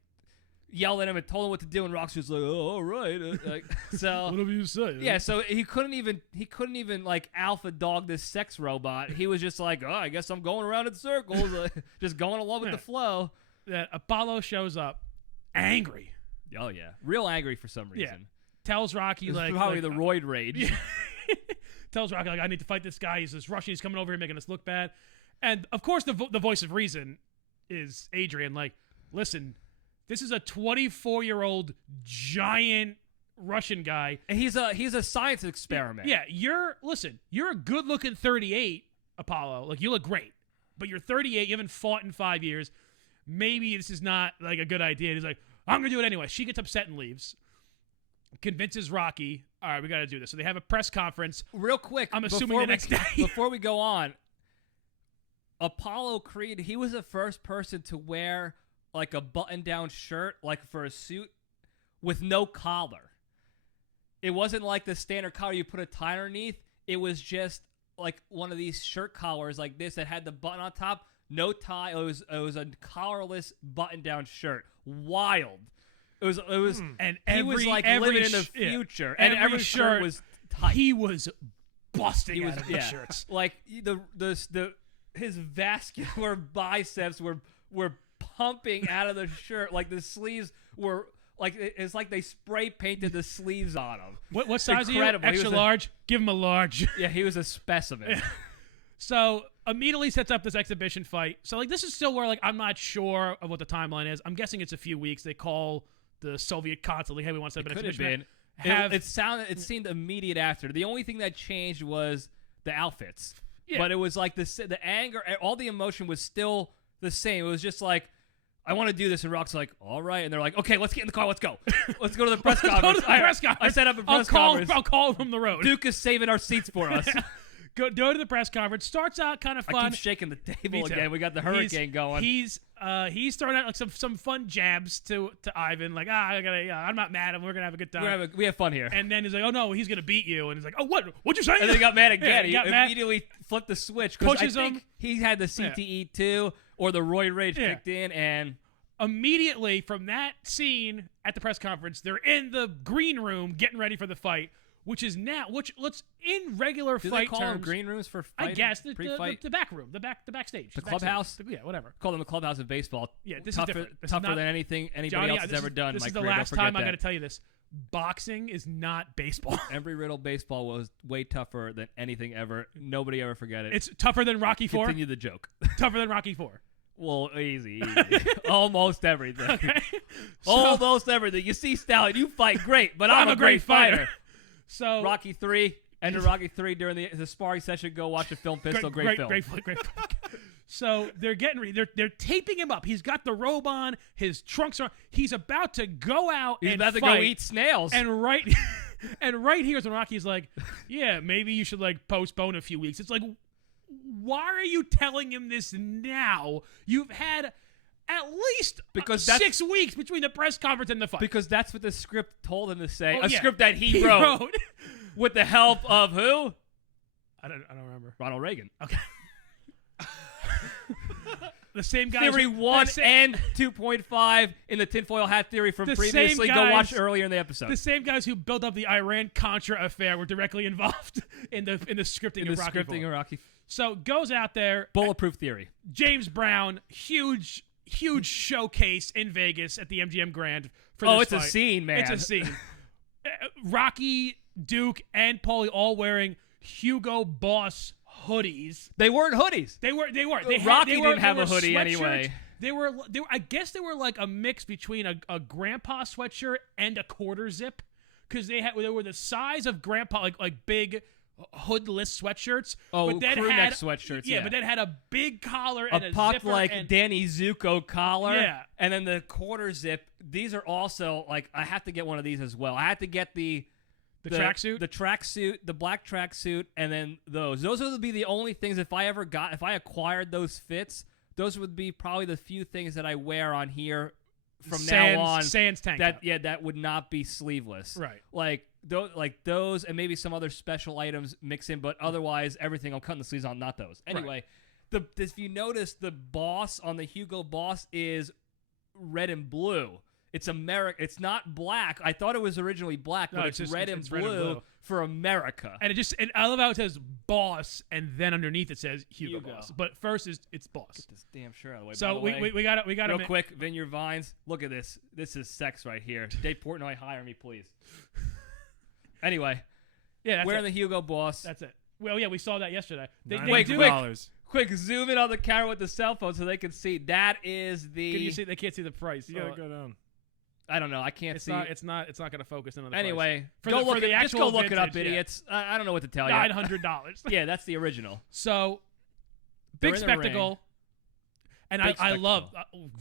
yelled at him and told him what to do, and Roxy was like, "Oh, all right." Like, so whatever you say. Yeah, so he couldn't even like alpha dog this sex robot. He was just like, "Oh, I guess I'm going around in circles," just going along with the flow. That Apollo shows up angry. Oh yeah, real angry for some reason. Yeah. Tells Rocky probably the roid rage. Yeah. Tells Rocky I need to fight this guy. He's this Russian. He's coming over here making us look bad. And of course the voice of reason is Adrian. Like, listen. This is a 24-year-old giant Russian guy. And he's a science experiment. Yeah, you're a good-looking 38, Apollo. Like, you look great. But you're 38, you haven't fought in 5 years. Maybe this is not, like, a good idea. And he's like, I'm going to do it anyway. She gets upset and leaves. Convinces Rocky, all right, we got to do this. So they have a press conference. Real quick. I'm assuming the next day. Before we go on, Apollo Creed, he was the first person to wear like a button-down shirt, like for a suit, with no collar. It wasn't like the standard collar you put a tie underneath. It was just like one of these shirt collars like this that had the button on top, no tie. It was a collarless button-down shirt. Wild. It was, and he was like living in the future, and every shirt was tight. He was busting out of the shirts. Like his vascular biceps were pumping out of the shirt. Like the sleeves were like, it's like they spray painted the sleeves on him. What size are you? Extra large? Give him a large. Yeah, he was a specimen. So immediately sets up this exhibition fight. So like this is still where like I'm not sure of what the timeline is. I'm guessing it's a few weeks. They call the Soviet consul, like, hey, we want to set up an exhibition. It seemed immediate after. The only thing that changed was the outfits. Yeah. But it was like the anger, all the emotion was still the same. It was just like, I want to do this, and Rock's like, all right. And they're like, okay, let's get in the car. Let's go. Let's go to the press conference. I set up a press conference. I'll call from the road. Duke is saving our seats for us. Go to the press conference. Starts out kind of fun. I keep shaking the table again. We got the hurricane going. He's throwing out like some fun jabs to Ivan. Like, I'm not mad. We're gonna have a good time. We have fun here. And then he's like, oh no, he's gonna beat you. And he's like, oh what? What'd you say? And then he got mad again. Yeah, he immediately flipped the switch. Pushes I think he had the CTE too, or the roid rage kicked in, and immediately from that scene at the press conference, they're in the green room getting ready for the fight. Which let's in regular Do fight they call terms. them green rooms for fighting? I guess the back room, the backstage, the clubhouse. Yeah, whatever. Call them the clubhouse of baseball. Yeah, this is different. Tougher than anything anybody else has ever done. This is the last time I'm going to tell you this. Boxing is not baseball. Every riddle baseball was way tougher than anything ever. Nobody ever forget it. It's tougher than Rocky IV. Continue the joke. Tougher than Rocky IV. Well, easy. Almost everything. Okay. Almost everything. You see, Stallion, you fight great, but I'm a great fighter. So Rocky 3, end of Rocky 3 during the sparring session. Go watch the film Pistol. Great film. Great film. So they're they're taping him up. He's got the robe on. His trunks are. He's about to go out. He's and about to fight, go eat snails. And right here is when Rocky's like, yeah, maybe you should like postpone a few weeks. It's like, why are you telling him this now? You've had at least 6 weeks between the press conference and the fight. Because that's what the script told him to say. A script that he wrote. With the help of who? I don't remember. Ronald Reagan. Okay. The same guys. Theory 1 and 2.5 in the tinfoil hat theory from previously. Go watch earlier in the episode. The same guys who built up the Iran-Contra affair were directly involved in the scripting of Rocky. So goes out there. Bulletproof theory. James Brown, huge showcase in Vegas at the MGM Grand for this it's fight. A scene, man. It's a scene. Rocky, Duke, and Paulie all wearing Hugo Boss hoodies. They weren't hoodies. They were. Rocky didn't have a hoodie anyway. They were. I guess they were like a mix between a grandpa sweatshirt and a quarter zip, because they were the size of grandpa, like big hoodless sweatshirts. Oh, but then crew had, neck sweatshirts. Yeah, but then had a big collar and a puffed zipper like and, Danny Zuko collar. Yeah. And then the quarter zip. These are also like, I have to get one of these as well. I have to get the tracksuit, the tracksuit, the black tracksuit, and then those. Those would be the only things if I acquired those fits. Those would be probably the few things that I wear on here from now on. Sans tank top. That would not be sleeveless. Right. Like those, and maybe some other special items mix in, but otherwise everything I'm cutting the sleeves on, not those. Anyway, if you notice, the boss on the Hugo Boss is red and blue. It's It's not black. I thought it was originally black, but it's red and blue for America. And I love how it says boss, and then underneath it says Hugo Boss. But first it's boss. Get this damn shirt out of the way. So we got real quick. Vineyard Vines. Look at this. This is sex right here. Dave Portnoy, hire me, please. Anyway, yeah, wearing the Hugo Boss. That's it. Well, yeah, we saw that yesterday. Quick, zoom in on the camera with the cell phone so they can see. That is the. Can you see? They can't see the price. You gotta go down. I don't know. I can't see. It's not going to focus in on the anyway, price. Just go look it up, idiots. I don't know what to tell you. $900. Yeah, that's the original. So, big spectacle. And I love,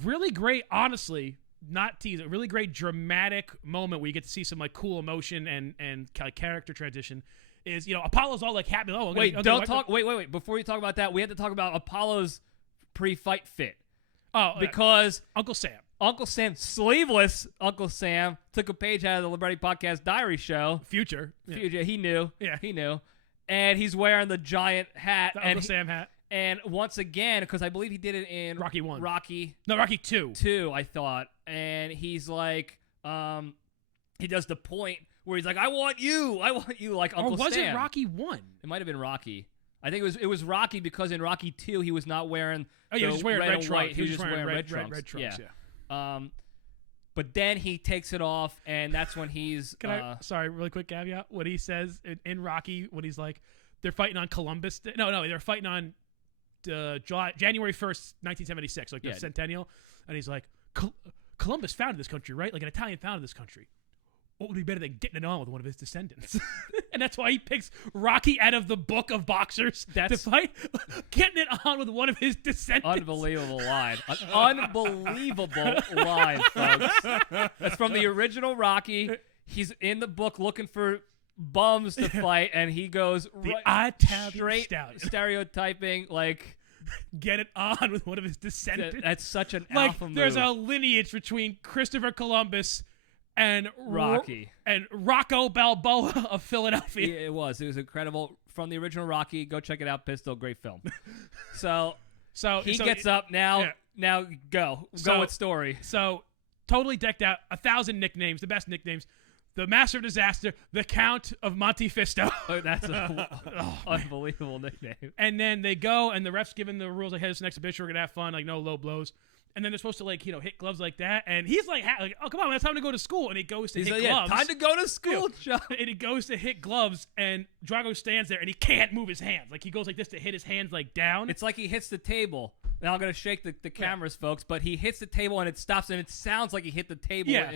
really great, honestly, not tease, a really great dramatic moment where you get to see some like cool emotion and character transition. Is, Apollo's all like happy. Oh, wait. Before you talk about that, we have to talk about Apollo's pre-fight fit. Oh, because Uncle Sam, sleeveless Uncle Sam, took a page out of the Libretti Podcast Diary show. Future. He knew. Yeah. He knew. And he's wearing the giant hat. Uncle Sam hat. And once again, because I believe he did it in Rocky 1. Rocky 2. 2, I thought. And he's like, he does the point where he's like, I want you, like Uncle Sam. Or was it Rocky 1? It might have been Rocky. I think it was Rocky, because in Rocky 2, he was not wearing he was just wearing red trunks. He was just wearing red trunks. Red trunks, yeah. But then he takes it off, and that's when he's. Sorry, really quick caveat. What he says in Rocky, when he's like, they're fighting on Columbus. No, they're fighting on January 1st, 1976, like the centennial. And he's like, Columbus founded this country, right? Like an Italian founded this country. What would be better than getting it on with one of his descendants? And that's why he picks Rocky out of the book of boxers to fight, getting it on with one of his descendants. Unbelievable line. An unbelievable line, folks. That's from the original Rocky. He's in the book looking for bums to fight, and he goes straight stereotyping, like, get it on with one of his descendants. That's such an like, alpha move. There's a lineage between Christopher Columbus and Rocky and Rocco Balboa of Philadelphia. Yeah, it was incredible. From the original Rocky, go check it out. Pistol, great film. So he gets up now. Yeah. Now go with story. So totally decked out. 1,000 nicknames, the best nicknames. The Master of Disaster, the Count of Monte Fisto. Oh, that's an unbelievable nickname. And then they go, and the ref's giving the rules like, hey, this is an exhibition. We're gonna have fun. Like, no low blows. And then they're supposed to, like, hit gloves like that. And he's like, oh, come on, it's time to go to school. And he goes to hit gloves. Time to go to school, John. And he goes to hit gloves, and Drago stands there, and he can't move his hands. Like, he goes like this to hit his hands, like, down. It's like he hits the table. Now I'm going to shake the cameras, folks, but he hits the table, and it stops, and it sounds like he hit the table. Yeah.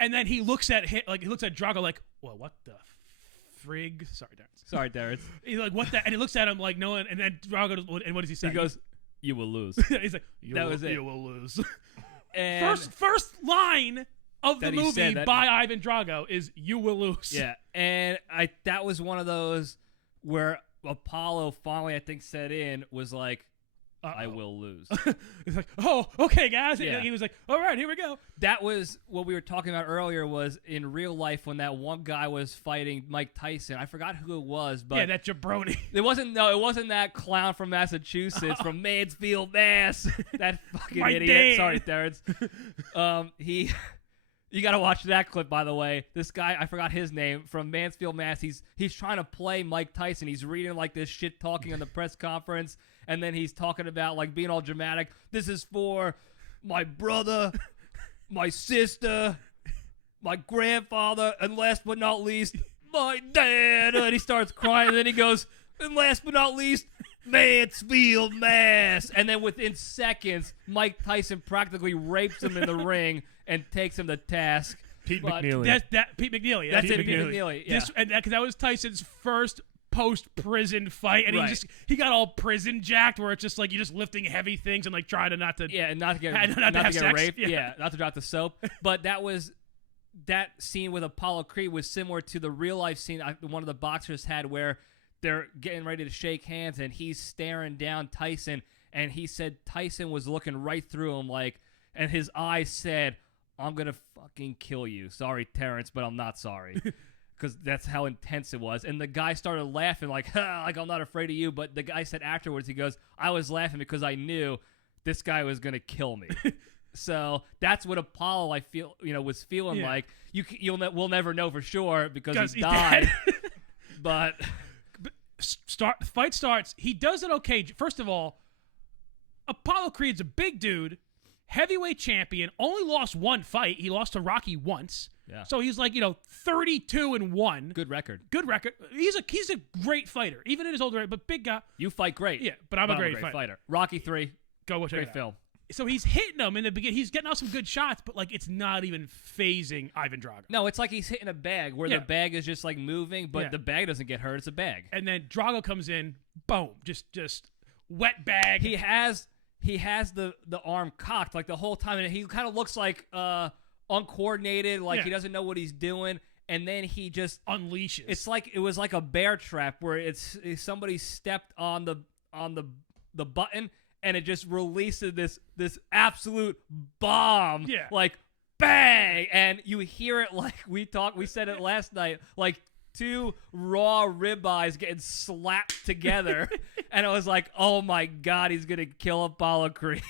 And then he looks at Drago like, well, what the frig? Sorry, Darren. He's like, what the? And he looks at him like, no one. And then Drago, and what does he say? He goes, you will lose. He's like, you will lose. And first line of the movie by Ivan Drago is "you will lose." Yeah, and that was one of those where Apollo finally, I think, set in, was like, I will lose. He's like, oh, okay, guys. Yeah. And he was like, all right, here we go. That was what we were talking about earlier, was in real life when that one guy was fighting Mike Tyson. I forgot who it was, but that jabroni. It wasn't that clown from Massachusetts, from Mansfield, Mass. That fucking My idiot. dad. Sorry, Terrence. You got to watch that clip, by the way. This guy, I forgot his name, from Mansfield, Mass. He's trying to play Mike Tyson. He's reading like this shit talking on the press conference, and then he's talking about like being all dramatic. This is for my brother, my sister, my grandfather, and last but not least, fight Dad. And he starts crying. And then he goes, and last but not least, Mansfield, Mass. And then within seconds, Mike Tyson practically rapes him in the ring and takes him to task. Pete But McNeely. Pete McNeely. Yeah, That's it, Pete McNeely. Yeah. Because that was Tyson's first post-prison fight, and Right. he got all prison jacked, where it's just like you're just lifting heavy things and like trying to not to. Yeah, and not to get Not to have sex. raped. Yeah. Yeah, not to drop the soap. But that scene with Apollo Creed was similar to the real life scene one of the boxers had, where they're getting ready to shake hands, and he's staring down Tyson, and he said Tyson was looking right through him, like, and his eyes said, "I'm gonna fucking kill you. Sorry, Terrence, but I'm not sorry." Because that's how intense it was. And the guy started laughing like, like, I'm not afraid of you. But the guy said afterwards, he goes, I was laughing because I knew this guy was going to kill me. So that's what Apollo, I feel, was feeling like. We'll never know for sure because he died. But fight starts. He does it okay. First of all, Apollo Creed's a big dude, heavyweight champion, only lost one fight. He lost to Rocky once. Yeah. So he's like, 32-1. Good record. Good record. He's a great fighter, even in his older age, but big guy. You fight great. Yeah, but I'm a great fighter. Rocky 3. Go watch Great film. So he's hitting him in the beginning. He's getting out some good shots, but like it's not even phasing Ivan Drago. No, it's like he's hitting a bag where the bag is just like moving, but the bag doesn't get hurt. It's a bag. And then Drago comes in, boom, just wet bag. He has the arm cocked like the whole time, and he kind of looks like uncoordinated, like he doesn't know what he's doing, and then he just unleashes. It's like it was like a bear trap where somebody stepped on the button, and it just releases this absolute bomb, like bang, and you hear it like we said it last night, like two raw ribeyes getting slapped together, and I was like, oh my God, he's gonna kill Apollo Creed.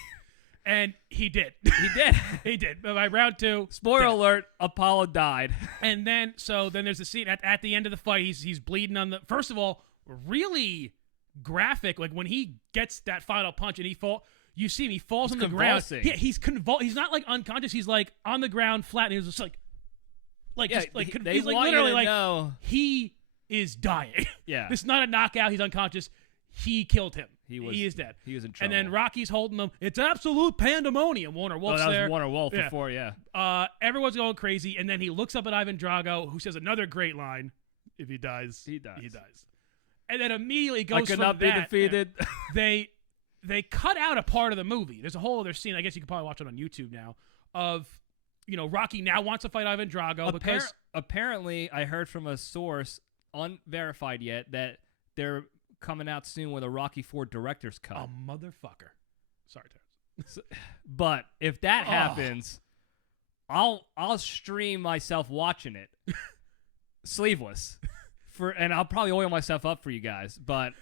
And he did. He did. But by round 2, spoiler alert, Apollo died. And then there's the scene at the end of the fight. He's bleeding on the. First of all, really graphic. Like when he gets that final punch and you see him. He falls on the ground. Yeah, he's He's not like unconscious. He's like on the ground flat, and he's just like he's like literally like know. He is dying. Yeah, this is not a knockout. He's unconscious. He killed him. He is dead. He was in trouble. And then Rocky's holding him. It's absolute pandemonium. Warner Wolf's that there. was Warner Wolf before, yeah. Everyone's going crazy, and then he looks up at Ivan Drago, who says another great line: "If he dies, he dies." And then immediately goes I could not be defeated. They cut out a part of the movie. There's a whole other scene. I guess you could probably watch it on YouTube now. Of Rocky now wants to fight Ivan Drago because apparently I heard from a source unverified yet that they're coming out soon with a Rocky IV director's cut. A motherfucker. Sorry, Terrence. But if that happens, I'll stream myself watching it sleeveless and I'll probably oil myself up for you guys. But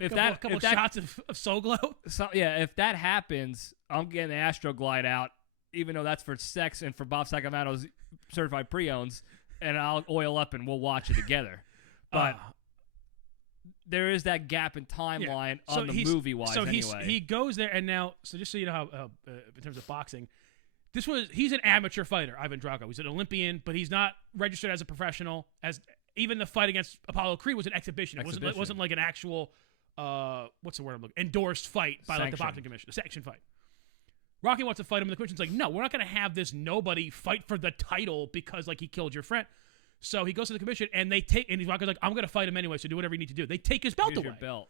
if a couple shots of Soul Glow. So, if that happens, I'm getting the Astroglide out, even though that's for sex and for Bob Sacamado's certified pre-owns, and I'll oil up and we'll watch it together. But there is that gap in timeline on the movie-wise anyway. He goes there, and now, so just so you know how, in terms of boxing, he's an amateur fighter, Ivan Drago. He's an Olympian, but he's not registered as a professional. Even the fight against Apollo Creed was an exhibition. It wasn't like an actual, what's the word I'm looking, endorsed fight by like the boxing commission, a sanction fight. Rocky wants to fight him, and the commission's like, no, we're not going to have this nobody fight for the title because like he killed your friend. So he goes to the commission, and Rocky's like, I'm going to fight him anyway, so do whatever you need to do. They take his belt away. Your belt.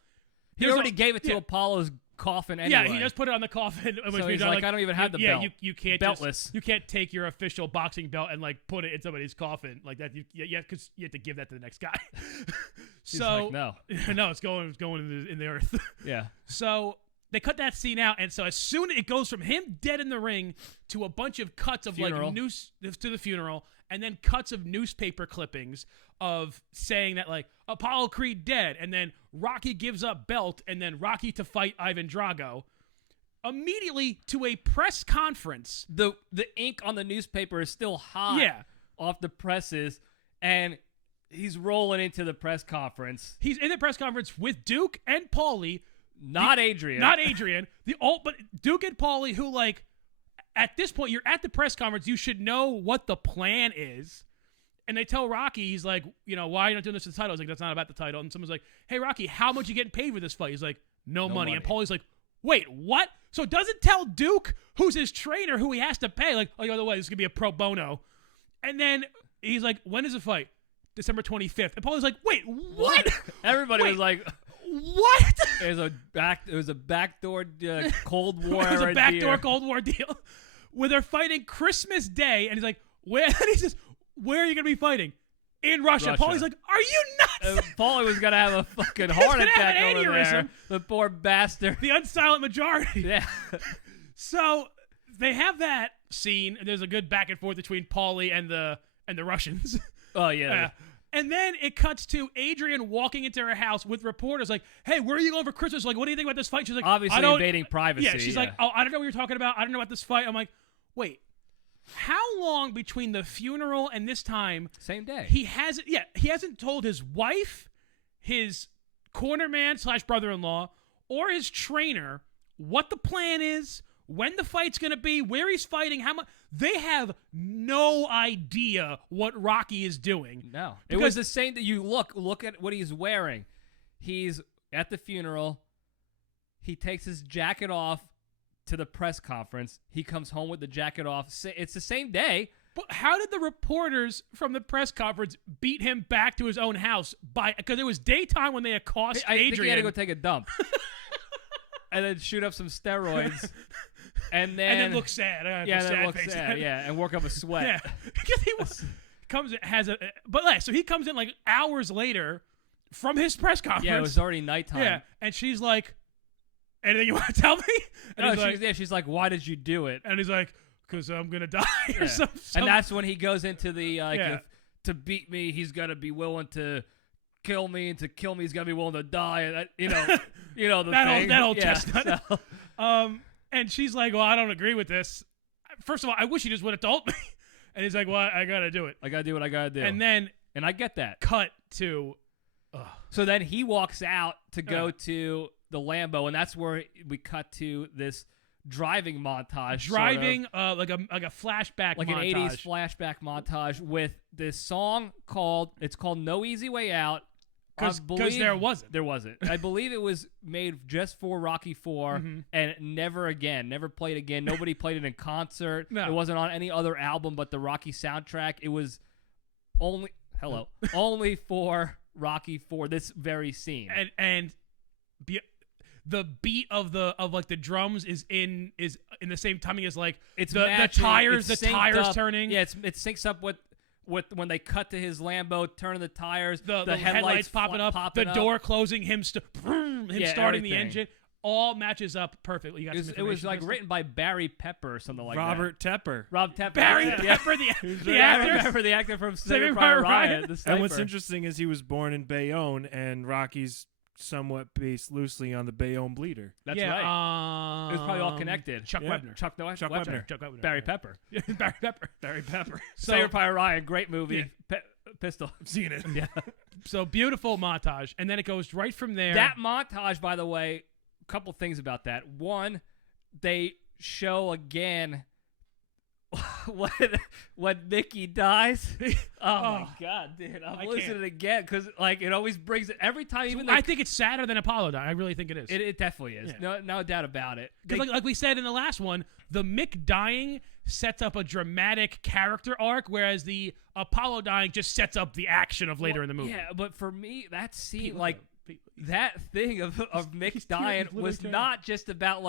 He already gave it to Apollo's coffin anyway. Yeah, he just put it on the coffin. So he's like, I don't even have the belt. You can't beltless. You can't take your official boxing belt and like put it in somebody's coffin like that. Because you have to give that to the next guy. So like, no, it's going in the earth. Yeah. So they cut that scene out, and so as soon as it goes from him dead in the ring to a bunch of cuts of funeral. like to the funeral, and then cuts of newspaper clippings of saying that like Apollo Creed dead, and then Rocky gives up belt, and then Rocky to fight Ivan Drago. Immediately to a press conference. The ink on the newspaper is still hot off the presses, and he's rolling into the press conference. He's in the press conference with Duke and Paulie. Not Adrian. But Duke and Paulie, who like at this point you're at the press conference, you should know what the plan is. And they tell Rocky, he's like, why are you not doing this for the title? He's like, that's not about the title. And someone's like, hey, Rocky, how much you getting paid for this fight? He's like, no money. And Paulie's like, wait, what? So it doesn't tell Duke, who's his trainer, who he has to pay. Like, oh, by the way, this is going to be a pro bono. And then he's like, when is the fight? December 25th. And Paulie's like, wait, what? Everybody was like, what? It was a backdoor Cold War. It was a backdoor deal. Cold War deal where they're fighting Christmas Day. And he's like, where? And he says, where are you going to be fighting? In Russia. Paulie's like, are you nuts? Paulie was going to have a fucking heart attack an over there. aneurysm. The poor bastard. The unsilent majority. Yeah. So they have that scene, and there's a good back and forth between Paulie and the Russians. Oh, yeah. And then it cuts to Adrian walking into her house with reporters like, hey, where are you going for Christmas? Like, what do you think about this fight? She's like, obviously invading privacy. Yeah, she's like, oh, I don't know what you're talking about. I don't know about this fight. I'm like, wait, how long between the funeral and this time? Same day. He hasn't told his wife, his cornerman / brother-in-law, or his trainer what the plan is, when the fight's going to be, where he's fighting, how much. They have no idea what Rocky is doing. No. It was the same that you look at what he's wearing. He's at the funeral. He takes his jacket off to the press conference. He comes home with the jacket off. It's the same day. But how did the reporters from the press conference beat him back to his own house? Because it was daytime when they accost Adrian. I think he had to go take a dump. And then shoot up some steroids. And then look sad. Look sad. Yeah, and work up a sweat. Yeah, because so he comes in like hours later from his press conference. Yeah, it was already nighttime. Yeah, and she's like, "Anything you want to tell me?" And she's like, "Why did you do it?" And he's like, "Cause I'm gonna die." Or something. And that's when he goes into the if to beat me, he's gotta be willing to kill me, and to kill me, he's gotta be willing to die. And the that old chestnut. So. And she's like, well, I don't agree with this. First of all, I wish he just would have told me. And he's like, well, I got to do it. I got to do what I got to do. And then... And I get that. Cut to... So then he walks out to go to the Lambo, and that's where we cut to this driving montage. Driving, like a flashback like montage. Like an 80s flashback montage with this song called No Easy Way Out. Because there wasn't. There wasn't. I believe it was made just for Rocky IV and never played again. Nobody played it in concert. No. It wasn't on any other album but the Rocky soundtrack. It was only for Rocky IV, this very scene. And the beat of the drums is in the same timing as like it's the tires turning. Yeah, it syncs up with when they cut to his Lambo, turning the tires, the headlights popping up, the door closing, him starting everything. the engine, all matches up perfectly. It was like written by Barry Pepper or something like Robert Tepper. Rob Tepper. Barry Pepper, the actor. Pepper, the actor from Saving Private Ryan. The sniper. And what's interesting is he was born in Bayonne, and Rocky's somewhat based loosely on the Bayonne bleeder. That's right. It was probably all connected. Chuck Webner. Chuck Webner. Barry Pepper. Barry Pepper. Saving Private Ryan, great movie. Yeah. Pistol. I've seen it. Yeah. So beautiful montage, and then it goes right from there. That montage, by the way, a couple things about that. One, they show again when Mickey dies. Oh my god, dude! I'm listening again because it always brings it every time. Even I think it's sadder than Apollo dying. I really think it is. It definitely is. Yeah. No doubt about it. Because like we said in the last one, the Mick dying sets up a dramatic character arc, whereas the Apollo dying just sets up the action of later in the movie. Yeah, but for me, that scene, that thing of Mick dying was not just about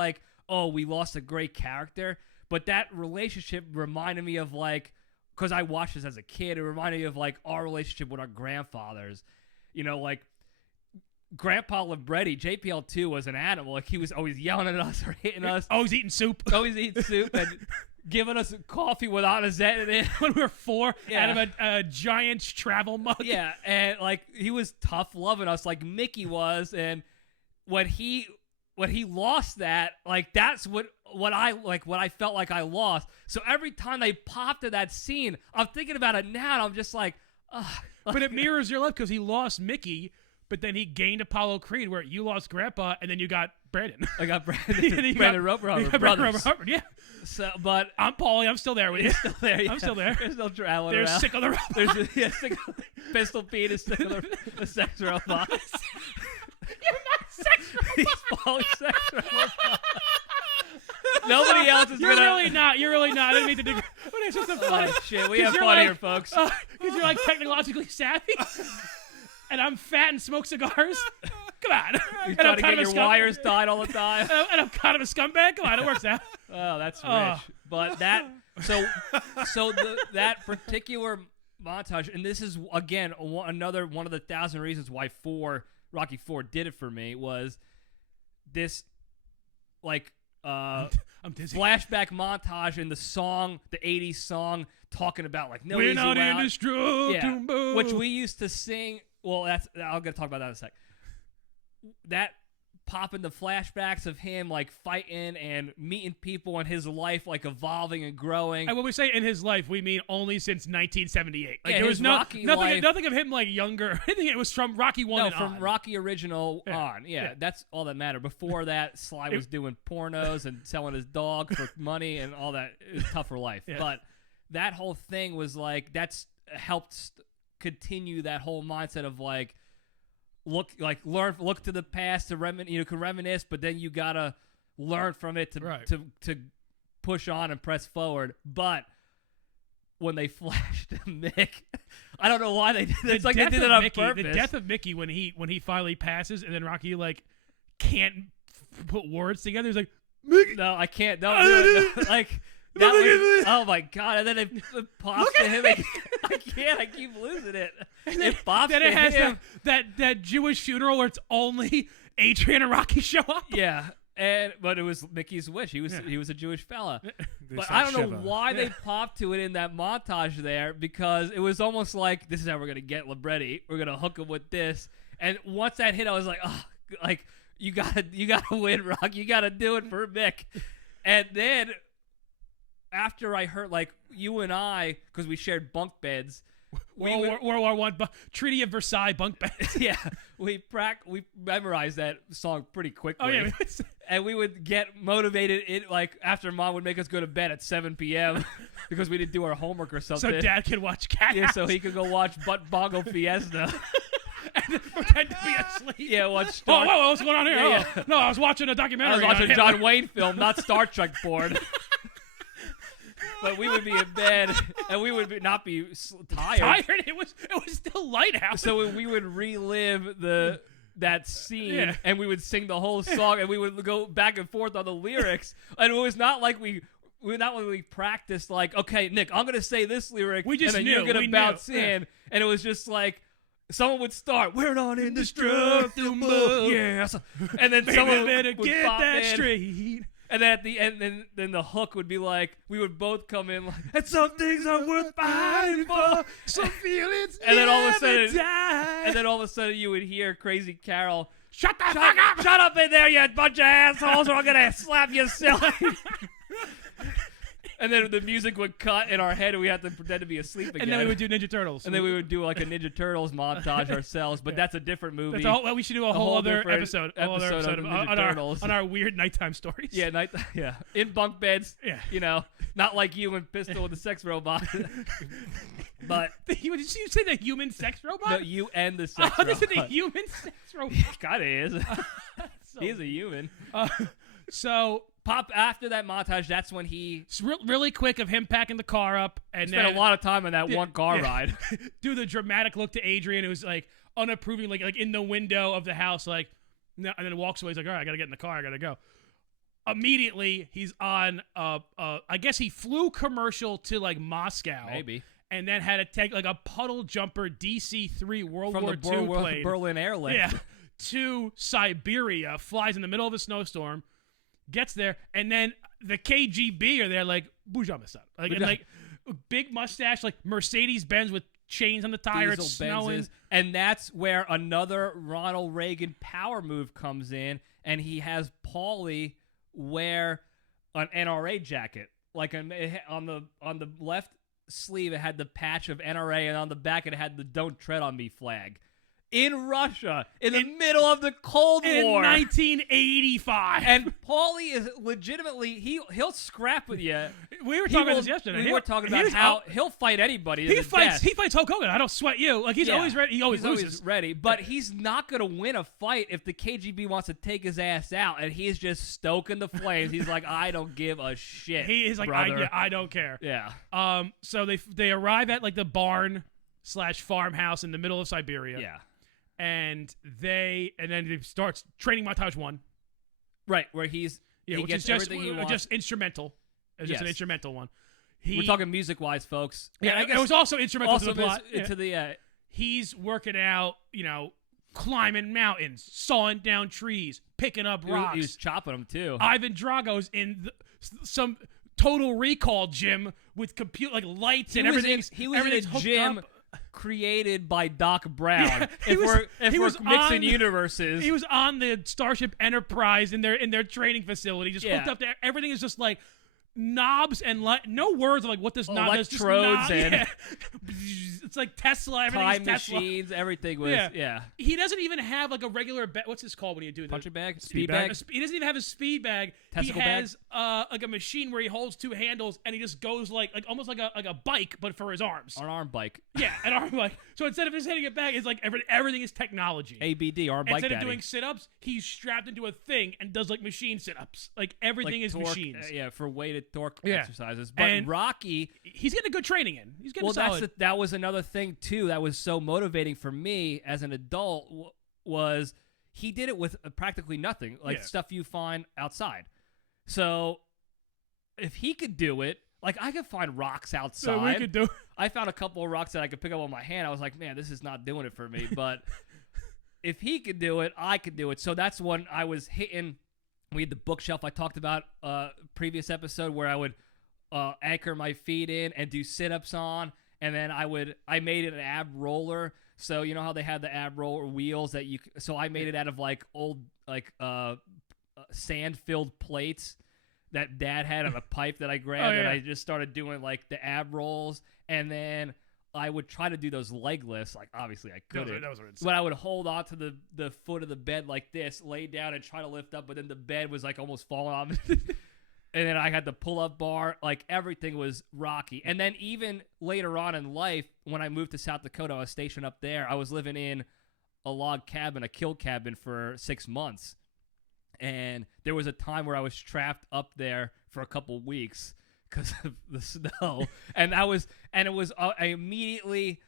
we lost a great character. But that relationship reminded me of because I watched this as a kid, it reminded me of our relationship with our grandfathers. Grandpa Libretti, JPL2 was an animal. He was always yelling at us or hitting us. Always eating soup. Always eating soup and giving us coffee without a Zet in it. When we were 4 out of a giant travel mug. Yeah, and he was tough loving us like Mickey was. And when he lost that, that's what I felt like I lost. So every time they popped to that scene, I'm thinking about it now, and I'm just like, ugh. But it mirrors your life because he lost Mickey, but then he gained Apollo Creed, where you lost Grandpa, and then you got Brandon. I got Brandon. Brandon Roper, yeah. So, but I'm Paulie. I'm still there with you. still there. Yeah. I'm still there. There's no traveling There's around. sick on the robot. There's sick pistol Pete is sick on the sex robot. You're not sex robot. He's Paulie's sex robot. Nobody else is You're gonna. really not. You're really not. I didn't mean to do. But it's just a funny. Oh shit, we have 'cause you're fun like- here, folks. Because you're like technologically savvy, and I'm fat and smoke cigars. Come on. You're And trying I'm to kind get of your a wires tied all the time. And I'm kind of a scumbag. Come on, it works out. Oh, that's rich. Oh. But that that particular montage, and this is again another one of the 1,000 reasons why Rocky 4 did it for me, was this like I'm dizzy. flashback montage in the song, the 80s song, talking about like no We're easy not way out. indestructible. Which we used to sing. Well, I'll get to talk about that in a sec. That popping the flashbacks of him like fighting and meeting people and his life like evolving and growing. And when we say in his life, we mean only since 1978. Like Yeah, there his was Rocky life- nothing of him like younger or anything. It was from Rocky 1 No, and from on. Rocky original Yeah. on. Yeah, that's all that mattered. Before that, Sly was doing pornos and selling his dog for money and all that. It was tougher life. Yeah. But that whole thing was like, that's helped continue that whole mindset of like, look to the past to reminisce, but then you gotta learn from it to Right. to push on and press forward. But when they flashed Mick, I don't know why they did it. It's like they did it on purpose. The death of Mickey when he finally passes, and then Rocky like can't put words together. He's like, Mickey. No, I can't. Don't do it. Like that was, oh my god! And then it pops to him. I can't. I keep losing it. It pops Then to it has him. that Jewish funeral where it's only Adrian and Rocky show up. Yeah, but it was Mickey's wish. He was a Jewish fella. They But said I don't know Shiva. why they popped to it in that montage there, because it was almost like, this is how we're gonna get Libretti. We're gonna hook him with this. And once that hit, I was like, oh, like you gotta win, Rock. You gotta do it for Mick. And then after I heard, like, you and I, because we shared bunk beds. World War I, Treaty of Versailles bunk beds. Yeah, we memorized that song pretty quickly. Oh yeah, And we would get motivated like after Mom would make us go to bed at 7 p.m. because we didn't do our homework or something. so Dad could watch Cat Yeah, House so he could go watch Bongo Fiesta. and pretend to be asleep. Yeah, watch Oh, Star. whoa, what's going on here? Yeah, Oh, yeah. no, I was watching a I documentary. was watching on a Hitler. John Wayne film, not Star Trek porn. But we would be in bed, and we would not be tired. Tired. It was still Lighthouse. So we would relive that scene, Yeah. and we would sing the whole song, and we would go back and forth on the lyrics. And it was not like we practiced, like, okay, Nick, I'm gonna say this lyric, We just and then knew. you're gonna We bounce knew. in, and it was just like someone would start, "We're not indestructible," yeah, and then someone better would get pop that in. straight. And then at the end, then the hook would be like, we would both come in like, and some things are worth fighting for, Some feelings and then all of a never sudden, die. and then all of a sudden you would hear Crazy Carol, Shut the fuck up! shut up in there, you bunch of assholes, or I'm gonna slap you silly. And then the music would cut in our head, and we had to pretend to be asleep again. And then we would do Ninja Turtles. And then we would do like a Ninja Turtles montage ourselves, but that's a different movie. That's we should do a whole other different episode. episode of Ninja on Turtles. our weird nighttime stories. Yeah, yeah, in bunk beds. Yeah. You know, not like you and Pistol and the sex robot, but Did you say the human sex robot? no, you and the sex Oh, this is the robot. human sex robot. Kind of is. So, He's a human. so Pop after that montage. That's when he it's really quick of him packing the car up and spent then a lot of time on that one car yeah. ride. do the dramatic look to Adrian, who's like unapproving, like in the window of the house, like no, and then walks away. He's like, all right, I gotta get in the car. I gotta go. Immediately, he's on. I guess he flew commercial to like Moscow, Maybe and then had to take like a puddle jumper DC-3 World from War the II plane. Berlin airlift. Yeah, to Siberia, flies in the middle of a snowstorm, gets there, and then the KGB are there like, Bujama-san. Like, and like big mustache, like Mercedes-Benz with chains on the tire, Diesel it's snowing. Benzes. And that's where another Ronald Reagan power move comes in, and he has Paulie wear an NRA jacket. Like on the left sleeve, it had the patch of NRA, and on the back, it had the "Don't Tread on Me" flag. in Russia in the middle of the Cold War. 1985. And Paulie is legitimately, he'll scrap with you. We were talking about this yesterday. We were talking about how he'll fight anybody. He fights Hulk Hogan. I don't sweat you. Like, he's always ready. He always loses. Always ready. But he's not going to win a fight if the KGB wants to take his ass out, and he's just stoking the flames. He's like, I don't give a shit. He is like, I don't care. Yeah. So they arrive at like the barn/farmhouse in the middle of Siberia. Yeah. And then it starts training montage 1. Right, where he which gets is just everything he wants. just instrumental. It's just an instrumental one. We're talking music-wise, folks. Yeah, I guess it was also instrumental to the plot. To he's working out, climbing mountains, sawing down trees, picking up rocks. He was chopping them, too. Ivan Drago's in some Total Recall gym with lights and everything. He was in a gym up. Created by Doc Brown. Yeah, if we're mixing universes, he was on the Starship Enterprise in their training facility, just hooked up there. Everything is just like knobs and no words of like what this knob does. Electrodes and it's like Tesla. Time Tesla. machines. Everything was He doesn't even have like a regular what's this called when you do the punching bag, speed bag. He doesn't even have a speed bag. Testicle he has like a machine where he holds 2 handles and he just goes like almost like a bike, but for his arms. An arm bike. Yeah, an arm bike. So instead of just hitting it back, it's like everything is technology. ABD, arm bike. Instead of daddy. doing sit-ups, he's strapped into a thing and does like machine sit-ups. Like everything is torque, machines. For weighted torque exercises. But And Rocky, he's getting a good training in. He's getting solid. that was another thing too that was so motivating for me as an adult was he did it with practically nothing, like stuff you find outside. So if he could do it, like I could find rocks outside. So we could do. I found a couple of rocks that I could pick up on my hand. I was like, man, this is not doing it for me. But if he could do it, I could do it. So that's when I was hitting. We had the bookshelf I talked about previous episode where I would anchor my feet in and do sit-ups on, and then I made it an ab roller. So you know how they had the ab roller wheels that you. So I made it out of like old sand-filled plates that Dad had on a pipe that I grabbed, and I just started doing like the ab rolls, and then I would try to do those leg lifts. Like obviously I couldn't, but I would hold on to the foot of the bed like this, lay down and try to lift up, but then the bed was like almost falling off. And then I had the pull-up bar. Like everything was Rocky. And then even later on in life, when I moved to South Dakota, I was stationed up there. I was living in a log cabin, a kill cabin for 6 months. And there was a time where I was trapped up there for a couple weeks because of the snow. I immediately,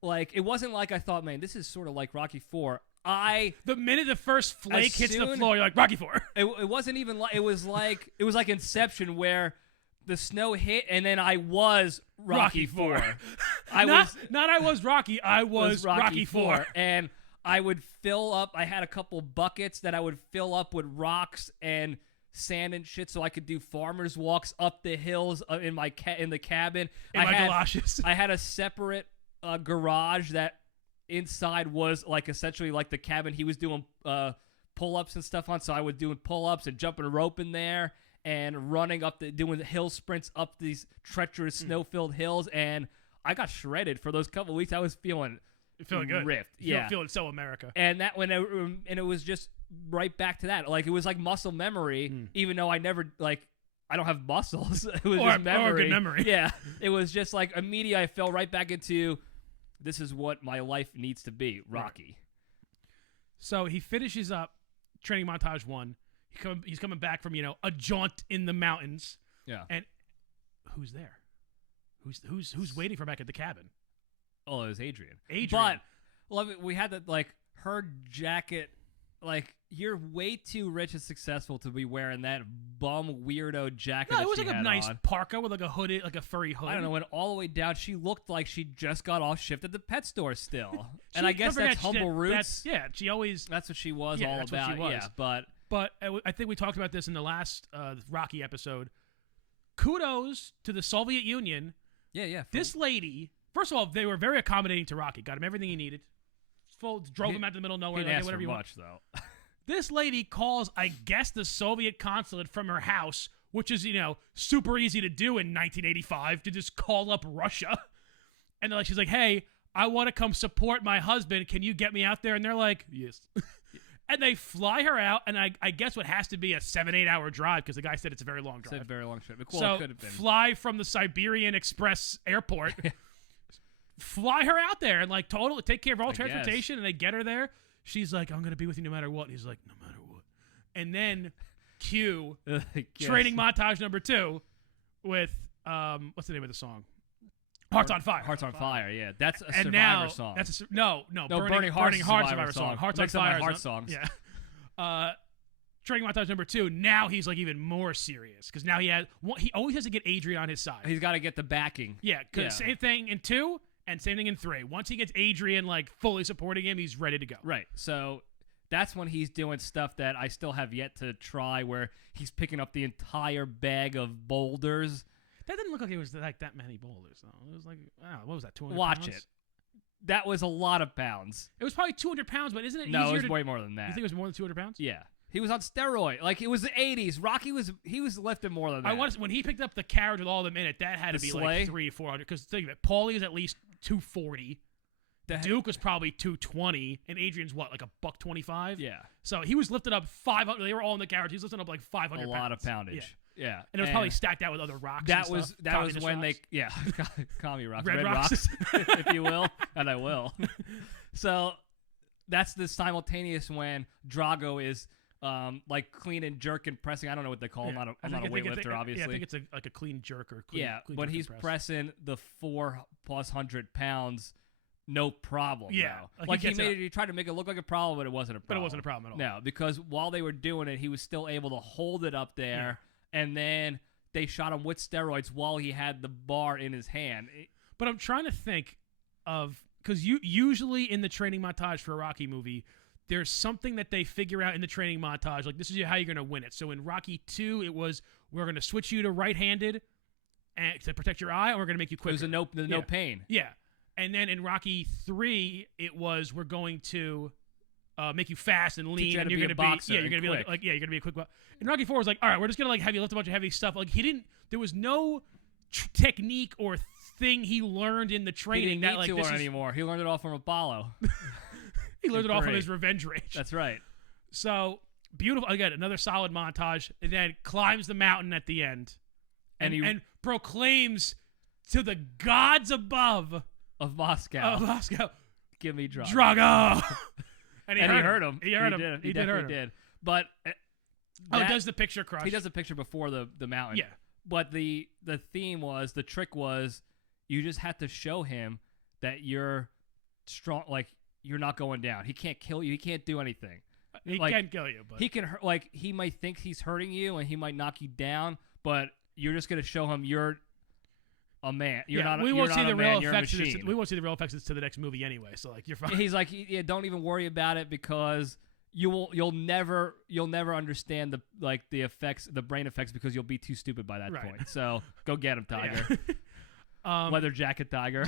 like, it wasn't like I thought, man, this is sort of like Rocky IV. The minute the first flake hits the floor, you're like Rocky IV. It wasn't even like it was like Inception where the snow hit and then I was Rocky IV. I was Rocky IV. And I would fill up. I had a couple buckets that I would fill up with rocks and sand and shit, so I could do farmers walks up the hills in the cabin. Galoshes. I had a separate garage that inside was like essentially like the cabin he was doing pull-ups and stuff on. So I was doing pull-ups and jumping rope in there and running up doing the hill sprints up these treacherous snow-filled hills, and I got shredded for those couple of weeks. I was feeling good, ripped. Feeling so America. And it was just right back to that. Like it was like muscle memory, even though I don't have muscles. It was just memory. Or good memory. Yeah, it was just like immediately I fell right back into this is what my life needs to be, Rocky. Right. So he finishes up training montage 1. He's coming back from a jaunt in the mountains. Yeah. And who's there? Who's waiting for him back at the cabin? Oh, it was Adrian. But love it. We had that her jacket. Like you're way too rich and successful to be wearing that bum weirdo jacket. No, it was like a nice on. parka with like a hoodie, like a furry hood. I don't know. Went all the way down. She looked like she just got off shift at the pet store still. And I guess that's humble roots. She always. That's what she was all that's about. What she was. Yeah, but I think we talked about this in the last Rocky episode. Kudos to the Soviet Union. Yeah. This lady. First of all, they were very accommodating to Rocky. Got him everything he needed. Drove him out to the middle of nowhere. Didn't ask whatever for you much, want. though. This lady calls, I guess, the Soviet consulate from her house, which is, super easy to do in 1985, to just call up Russia. And she's like, hey, I want to come support my husband. Can you get me out there? And they're like, yes. And they fly her out, and I guess what has to be a 7-8 hour drive because the guy said it's a very long drive. It's a very long trip. Cool, So it could have been. fly from the Siberian Express airport, fly her out there, and like totally take care of all transportation, and they get her there. She's like, I'm gonna be with you no matter what. And he's like, no matter what. And then cue training montage number 2 with what's the name of the song? Hearts on Fire. Hearts on Fire, yeah. That's a And Survivor now song. That's no, Burning Hearts Survivor song. Hearts on Mix up my Fire. heart songs. Yeah. Training montage number 2. Now he's like even more serious because now he always has to get Adrian on his side. He's got to get the backing. Yeah, because same thing in 2 and same thing in 3. Once he gets Adrian like fully supporting him, he's ready to go. Right. So that's when he's doing stuff that I still have yet to try, where he's picking up the entire bag of boulders. That didn't look like it was like that many boulders though. It was like, wow, what was that? 200. Watch pounds? it. That was a lot of pounds. It was probably 200 pounds, but isn't it easier? No, it was to, way more than that. You think it was more than 200 pounds? Yeah. He was on steroid. Like, it was the 80s. Rocky was lifting more than that. I want when he picked up the carriage with all of them in it, that had to The be sleigh? like 300-400. Because think of it, Paulie was at least 240. Duke was probably 220, and Adrian's what, like $125? Yeah. So he was lifting up 500. They were all in the carriage. He was lifting up like 500 A pounds. lot of poundage. Yeah. And it was probably stacked out with other rocks. That and was stuff. that was Communist when rocks. they commie rocks, Red red rocks. rocks, if you will, and I will. So that's the simultaneous when Drago is like clean and jerk and pressing. I don't know what they call him. I'm not a weightlifter, obviously. Yeah, I think it's like a clean jerk or clean. Yeah, clean but jerk he's press. pressing the 400+ pounds, no problem. Yeah, though. like he he gets it he tried to make it look like a problem, but it wasn't a problem. But it wasn't a problem at all. No, because while they were doing it, he was still able to hold it up there, and then they shot him with steroids while he had the bar in his hand. But I'm trying to think of because usually in the training montage for a Rocky movie, there's something that they figure out in the training montage, like this is how you're going to win it. So in Rocky 2, it was we're going to switch you to right-handed and to protect your eye, and we're going to make you quicker. It was no pain. Yeah, and then in Rocky 3, it was we're going to make you fast and lean, and you're going to be you're going to be like you're going to be a quick. In Rocky 4, it was like, all right, we're just going to like have you lift a bunch of heavy stuff. Like there was no technique or thing he learned in the training He didn't that need like to this learn is, anymore. He learned it all from Apollo. he learned it all from Great. his revenge rage. That's right. So beautiful. Again, another solid montage. And then climbs the mountain at the end, and proclaims to the gods above Of Moscow. Give me Drago. Drago. and He heard him. He heard him. He did hurt definitely him. did. But Does the picture crush? he does a picture before the mountain. Yeah. But the trick was, you just had to show him that you're strong. Like, you're not going down. He can't kill you. He can't do anything. He can kill you, but he can he might think he's hurting you and he might knock you down, but you're just gonna show him you're a man. You're not. We won't you're see not the a real man, you're a effects. machine. We won't see the real effects to the next movie anyway. So like you're fine. He's like, yeah, don't even worry about it because you'll never understand the effects, the brain effects, because you'll be too stupid by that Right. point. So go get him, Tiger. Leather jacket, Tiger.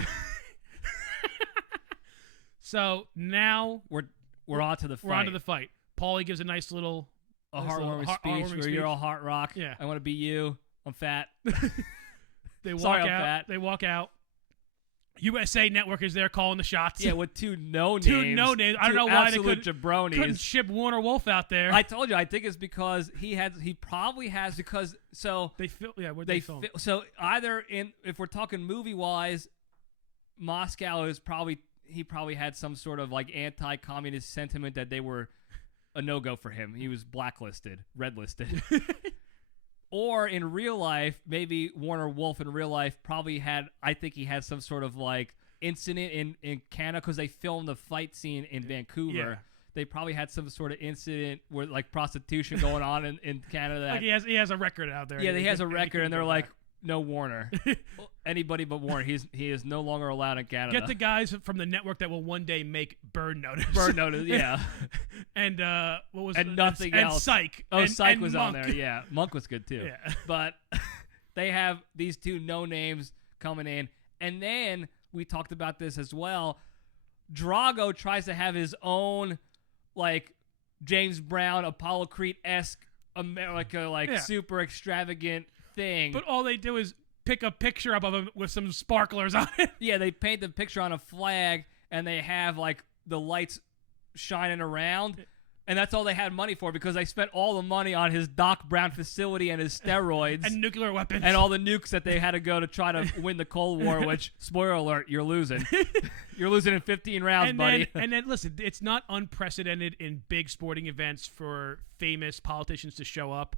So now We're on to the fight. we're on to the fight. Paulie gives a nice little heartwarming speech where you're all heart rock. Yeah. I want to be you. I'm fat. They walk Sorry, I'm out. fat. They walk out. USA Network is there calling the shots. Yeah, with two no names. Two no names. I don't know why they absolute couldn't jabronis. ship Warner Wolf out there. I told you. I think it's because he probably has because so they film. So either if we're talking movie wise, Moscow is probably had some sort of like anti-communist sentiment that they were a no-go for him. He was blacklisted, red-listed. Or in real life, maybe Warner Wolf in real life I think he had some sort of like incident in Canada because they filmed the fight scene in Vancouver. Yeah. They probably had some sort of incident where like prostitution going on in Canada. That, like he has a record out there. yeah, he has a record, and they're go like, back. no Warner. Anybody but Warner. He is no longer allowed in Canada. Get the guys from the network that will one day make Burn Notice. Burn Notice, yeah. And what was And nothing and else. Psych. Oh, and, Psych and was Monk. on there. Yeah, Monk was good too. Yeah. But they have these two no names coming in, and then we talked about this as well. Drago tries to have his own like James Brown, Apollo Creed-esque America, super extravagant thing. But all they do is pick a picture up of him with some sparklers on it. Yeah, they paint the picture on a flag, and they have like the lights shining around, and that's all they had money for because they spent all the money on his Doc Brown facility and his steroids And nuclear weapons. and all the nukes that they had to go to try to win the Cold War. Which, spoiler alert, you're losing. You're losing in 15 rounds, buddy. And then listen, it's not unprecedented in big sporting events for famous politicians to show up.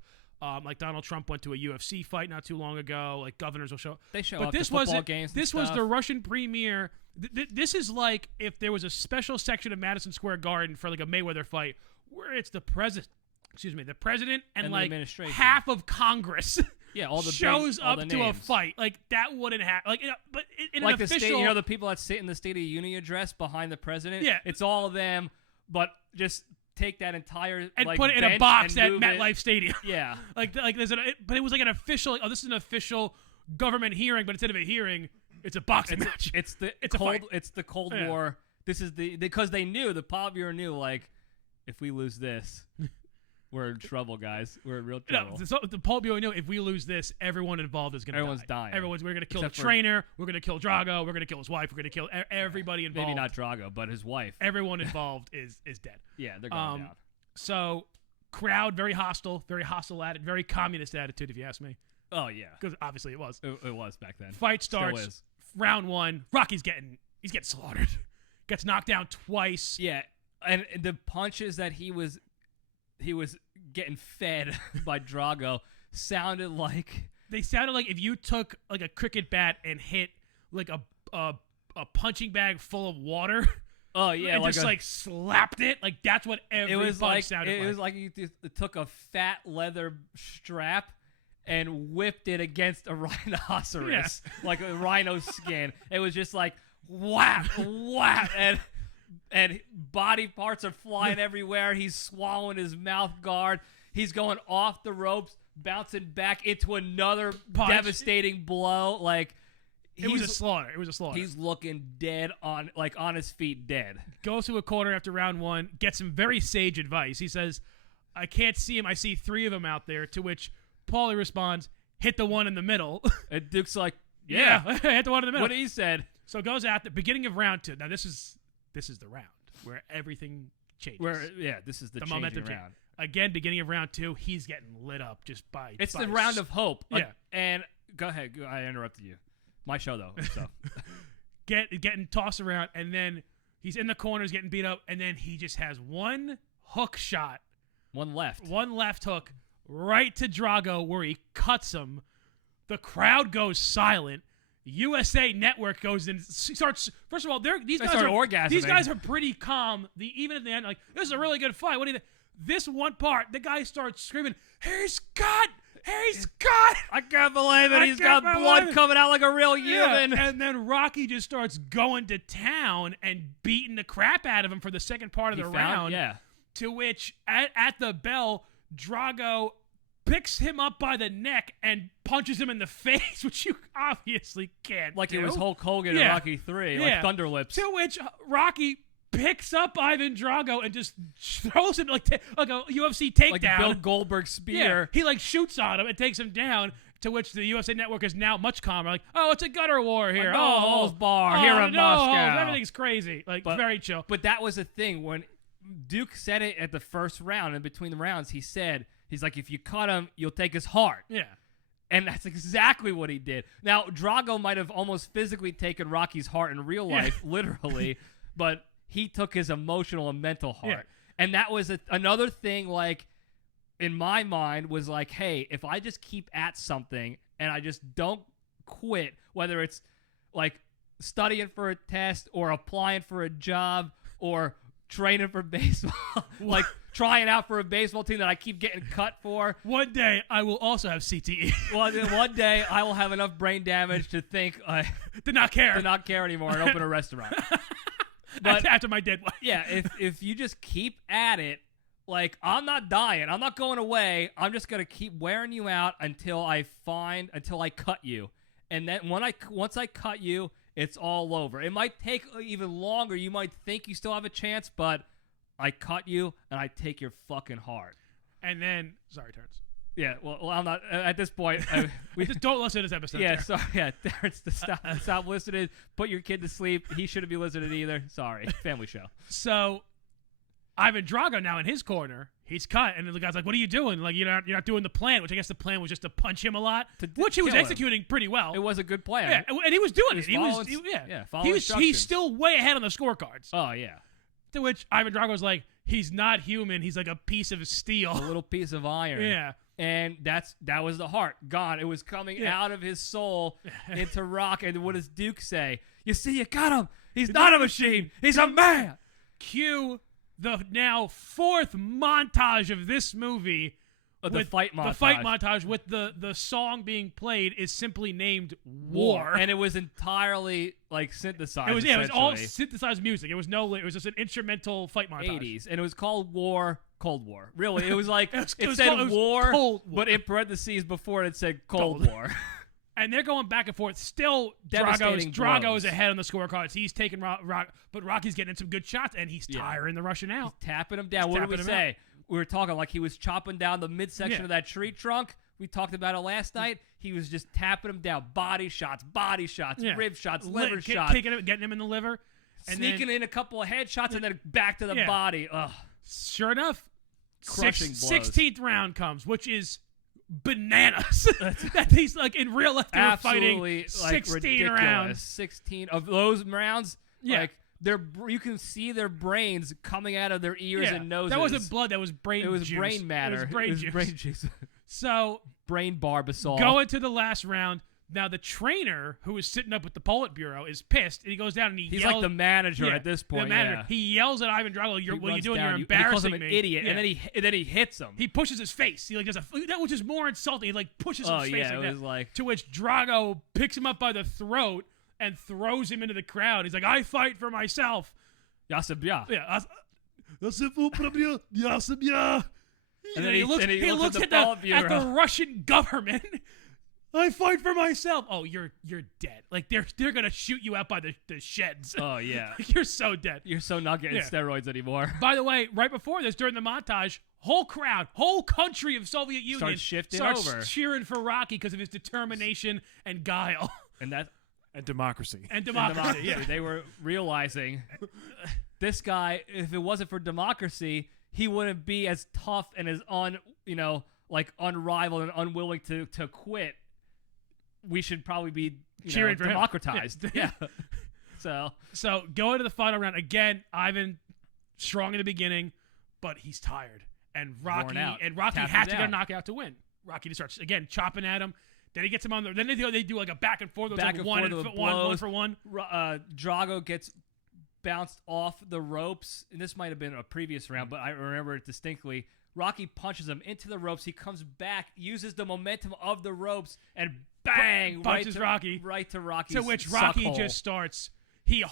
Like Donald Trump went to a UFC fight not too long ago. Like governors will show up. They show but up this to football wasn't, games. This was the Russian premier. This is like if there was a special section of Madison Square Garden for like a Mayweather fight where it's the president. Excuse me, the president and the like administration. half of Congress. Yeah, all the shows all up the to a names. fight. Like that wouldn't happen. Like, but in Like an the official, state, the people that sit in the State of the Union address behind the president. Yeah. It's all of them, but just take that entire and like, put it in a bench box and at move it. MetLife Stadium. Yeah. But it was like an official. Like, oh, this is an official government hearing, but instead of a hearing, it's a boxing match. It's the It's a Cold. fight. It's the Cold Yeah. War. This is because they knew the Politburo knew like if we lose this, we're in trouble, guys. We're in real trouble. The Politburo knew if we lose this, everyone involved is going to die. Everyone's dying. We're going to kill Except the for- trainer. We're going to kill Drago. We're going to kill his wife. We're going to kill everybody involved. Maybe not Drago, but his wife. Everyone involved is dead. Yeah, they're going down. So, crowd very hostile attitude, very communist attitude, if you ask me, Oh yeah, because obviously it was. it was back then. Fight Still starts. is. Round one. Rocky's getting slaughtered. Gets knocked down twice. Yeah, and the punches that he was getting fed by Drago sounded like They sounded like if you took like a cricket bat and hit like a punching bag full of water. oh yeah, and like just like slapped it. Like that's what every it was punch like sounded it like. was like you took a fat leather strap and whipped it against a rhinoceros, like a rhino skin. It was just like whap, whap, and body parts are flying everywhere. He's swallowing his mouth guard. He's going off the ropes, bouncing back into another Punch. devastating blow. Like It was a slaughter. It was a slaughter. he's looking dead on his feet, dead. Goes to a corner after round one, gets some very sage advice. He says, I can't see him. I see three of them out there. To which Paulie responds, hit the one in the middle. And Duke's like, yeah. hit the one in the middle. What he said. So goes out the beginning of round two. Now this is the round where everything changes. This is the The changing momentum round. Again, beginning of round two, he's getting lit up just by. It's by the round of hope. Yeah. And go ahead. I interrupted you. My show though. So getting tossed around, and then he's in the corners getting beat up, and then he just has one hook shot, one left hook right to Drago where he cuts him. The crowd goes silent. USA Network goes in, starts. First of all, these guys start are orgasming. These guys are pretty calm. Even at the end, like this is a really good fight. What do you think? This one part, the guy starts screaming, "He's cut! He's cut!" I can't believe it. He's got can't blood believe it. coming out like a real Yeah, human. and then Rocky just starts going to town and beating the crap out of him for the second part of the round. Yeah. To which, at the bell, Drago picks him up by the neck and punches him in the face, which you obviously can't Like do. it was Hulk Hogan in Yeah. Rocky 3, Yeah. like Thunder Lips. To which Rocky picks up Ivan Drago and just throws him like a UFC takedown. Like a Bill Goldberg spear. He like shoots on him and takes him down. To which the USA Network is now much calmer. Like, oh, it's a gutter war here. No holds bar here in no Moscow. holds. Everything's crazy. Like very chill. But that was the thing. When Duke said it at the first round, in between the rounds, he's like, if you cut him, you'll take his heart. Yeah. And that's exactly what he did. Now, Drago might have almost physically taken Rocky's heart in real life, literally, but he took his emotional and mental heart. Yeah. And that was another thing, like, in my mind, was like, hey, if I just keep at something and I just don't quit, whether it's, like, studying for a test or applying for a job or training for baseball, like trying out for a baseball team that I keep getting cut for. One day I will also have CTE. Well, then one day I will have enough brain damage to think to not care. to not care anymore and open a restaurant. But after my dead wife. yeah, if you just keep at it, like, I'm not dying, I'm not going away. I'm just gonna keep wearing you out until I cut you, and then once I cut you, it's all over. It might take even longer. You might think you still have a chance, but I cut you and I take your fucking heart. And then, sorry, Terrence. Yeah, well, I'm not at this point. We just don't listen to this episode. Yeah, there. sorry. Yeah, Terrence, stop listening. Put your kid to sleep. He shouldn't be listening either. Sorry, family show. So, Ivan Drago now in his corner. He's cut, and the guy's like, "What are you doing? Like, you're not doing the plan." Which I guess the plan was just to punch him a lot, which he was kill him. executing pretty well. It was a good plan. Yeah, and he was doing it. Following instructions. He's still way ahead on the scorecards. Oh yeah. To which Ivan Drago's like, "He's not human. He's like a piece of steel, A little piece of iron." Yeah. And that was the heart gone. It was coming out of his soul into Rock. And what does Duke say? You see, you got him. He's not a machine. He's a man. Cue the now fourth montage of this movie. The fight montage. The fight montage with the song being played is simply named War. And it was entirely like synthesized. It was all synthesized music. It was just an instrumental fight montage. 80s. And it was called War, Cold War. Really, it was like it was said called War, Cold War. but in parentheses before it said Cold War. And they're going back and forth. Still, Devastating Drago's blows. ahead on the scorecards. He's taking Rock, but Rocky's getting some good shots, and he's tiring the Russian out. He's tapping him down. What did we say? We were talking like he was chopping down the midsection of that tree trunk. We talked about it last night. He was just tapping him down. Body shots, rib shots, liver shots. Getting him in the liver. And sneaking in a couple of headshots and then back to the body. Ugh. Sure enough, Crushing blows. 16th round comes, which is bananas. That he's like in real life they're fighting 16 ridiculous. rounds. 16 of those rounds. Like you can see their brains coming out of their ears and noses. That wasn't blood. That was brain. It was juice. brain matter. It was brain juice. So brain barbasol. Going to the last round. Now the trainer who is sitting up with the Politburo is pissed, and he goes down and he's yells. Like the manager at this point. The manager. He yells at Ivan Drago, "What are you doing? You're embarrassing he calls him an me." idiot, and then he hits him. He pushes his face. He like does that, which is more insulting. He like pushes his face. Yeah, it was like. To which Drago picks him up by the throat and throws him into the crowd. He's like, "I fight for myself." Ja jsem já. Yeah. And then he looks at the Russian government. I fight for myself. Oh, you're dead. Like they're gonna shoot you out by the sheds. Oh yeah, like, you're so dead. You're so not getting steroids anymore. By the way, right before this, during the montage, whole country of Soviet Union starts cheering for Rocky because of his determination and guile. And democracy. And democracy. Yeah. They were realizing this guy, if it wasn't for democracy, he wouldn't be as tough and as unrivaled and unwilling to quit. We should probably be cheering for democratized. Yeah. So going to the final round again. Ivan strong in the beginning, but he's tired, and Rocky has to get a knockout to win. Rocky just starts again chopping at him. Then he gets him on the. Then they do like a back and forth. Back like and one forth, one for one. Drago gets bounced off the ropes, and this might have been a previous round, but I remember it distinctly. Rocky punches him into the ropes. He comes back, uses the momentum of the ropes, and bang! Punches Rocky. Right to Rocky's To which Rocky just starts. He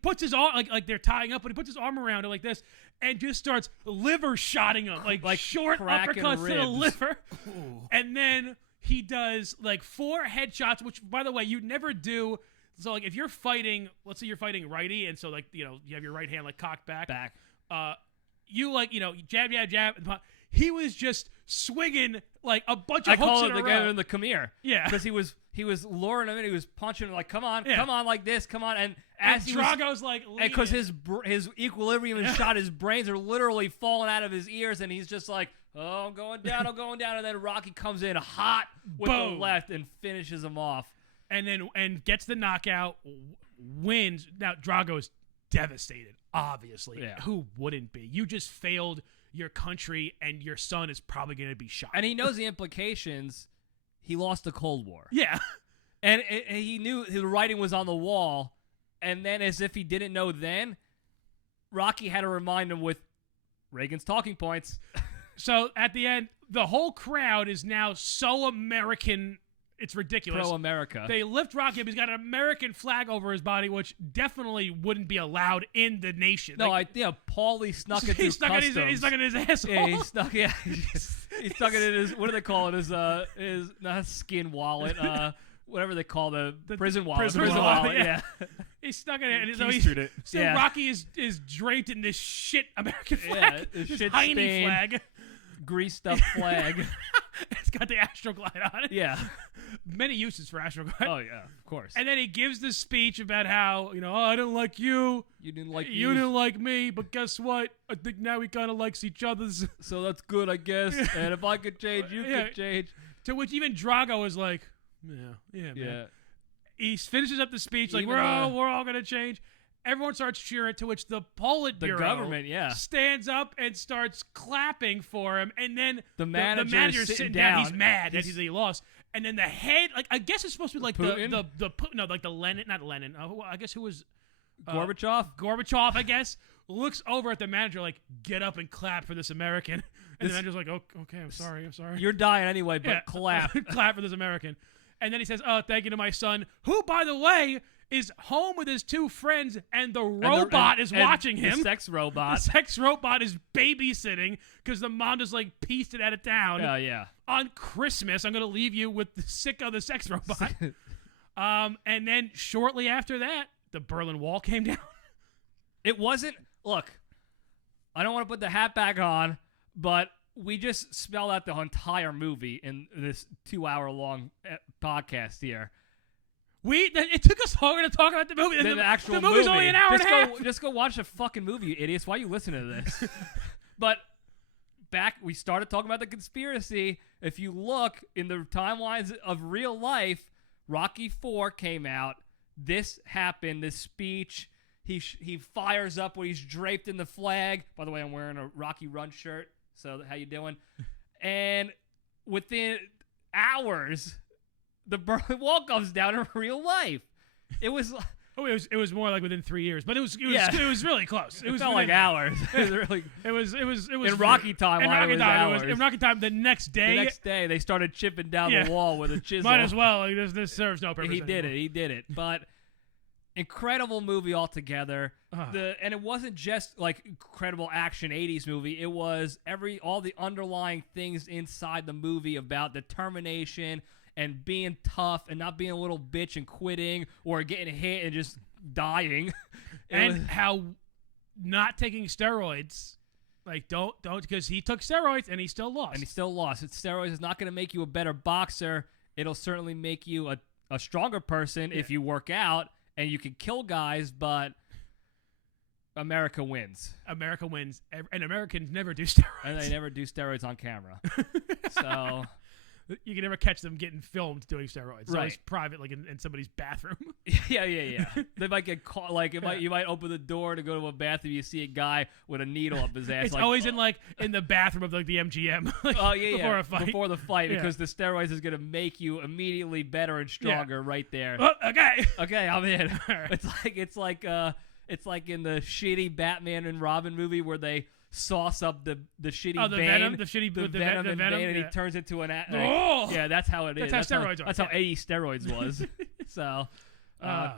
puts his arm, like they're tying up, but he puts his arm around it like this, and just starts liver shotting him, like short uppercuts to the liver. Ooh. And then he does like 4 headshots, which, by the way, you never do. So, like, if you're fighting, let's say you're fighting righty, and so, like, you have your right hand, like, cocked back. You jab, jab, jab. He was just swinging like a bunch of hooks in a row. I call it the guy in the come here. Yeah, because he was luring him in. He was punching him like, come on, like this, come on. And Drago's like, because his equilibrium is shot, his brains are literally falling out of his ears, and he's just like, oh, I'm going down, and then Rocky comes in hot with the left and finishes him off, and gets the knockout, wins. Now Drago's devastated. Obviously, who wouldn't be? You just failed your country, and your son is probably going to be shot. And he knows the implications. He lost the Cold War. Yeah. And he knew the writing was on the wall. And then, as if he didn't know then, Rocky had to remind him with Reagan's talking points. So, at the end, the whole crowd is now so American. It's ridiculous. Pro-America. They lift Rocky up. He's got an American flag over his body, which definitely wouldn't be allowed in the nation. No, Paulie snuck it through customs. He stuck it in his asshole. Yeah, he stuck it in his, what do they call it? His not skin wallet, whatever they call the prison wallet. Prison wallet, yeah. He stuck it in. And so Rocky is draped in this shit American flag. This this shit Heine stained, flag. greased up flag. It's got the Astroglide on it. Yeah. Many uses for Astroglide. Oh yeah, of course. And then he gives this speech about how, oh, I didn't like you. You didn't like You didn't like me, but guess what? I think now he kind of likes each other's. So that's good, I guess. And if I could change, you could change. To which even Drago is like, yeah, man. He finishes up the speech like, we're all gonna change. Everyone starts cheering, to which the Politburo government, stands up and starts clapping for him, and then the manager's sitting down. He's mad that he lost, and then the head, like I guess it's supposed to be like Putin? like the Lenin, not Lenin. I guess who was Gorbachev? Gorbachev, I guess, looks over at the manager like, get up and clap for this American, and the manager's like, okay, I'm sorry. You're dying anyway, but clap. Clap for this American. And then he says, thank you to my son, who, by the way, is home with his two friends, and the robot is watching him. The sex robot. The sex robot is babysitting because the mom just like pieced it out of town. Yeah. On Christmas, I'm going to leave you with the sicko, the sex robot. And then shortly after that, the Berlin Wall came down. It wasn't. Look, I don't want to put the hat back on, but we just spelled out the entire movie in this 2-hour-long podcast here. It took us longer to talk about the movie than the actual movie. The movie's movie. only an hour and a half. Just go watch the fucking movie, you idiots. Why are you listening to this? But we started talking about the conspiracy. If you look in the timelines of real life, Rocky IV came out. This happened, this speech. He fires up when he's draped in the flag. By the way, I'm wearing a Rocky Run shirt. So how you doing? And within hours, the Berlin Wall comes down in real life. It was. It was more like within 3 years, but it was really close. It felt like hours. It was in Rocky time. In Rocky time, the next day they started chipping down the wall with a chisel. Might as well. Like, this serves no purpose. He did it. But incredible movie altogether. And it wasn't just like incredible action 80s movie. It was all the underlying things inside the movie about determination and being tough and not being a little bitch and quitting or getting hit and just dying. How not taking steroids, like don't, because he took steroids and he still lost. Steroids is not going to make you a better boxer. It'll certainly make you a stronger person if you work out and you can kill guys, but America wins. And Americans never do steroids. And they never do steroids on camera. So you can never catch them getting filmed doing steroids. Right. So it's private, like in somebody's bathroom. Yeah. They might get caught. Like you might open the door to go to a bathroom. You see a guy with a needle up his ass. It's always in the bathroom of like the MGM. Before a fight. Before the fight, because the steroids is gonna make you immediately better and stronger right there. Oh, okay. Okay, I'm in. It's like in the shitty Batman and Robin movie where they sauce up the shitty Bane, the venom, and he turns into an. Yeah, that's how it is. That's how steroids are. That's how 80 steroids was. So,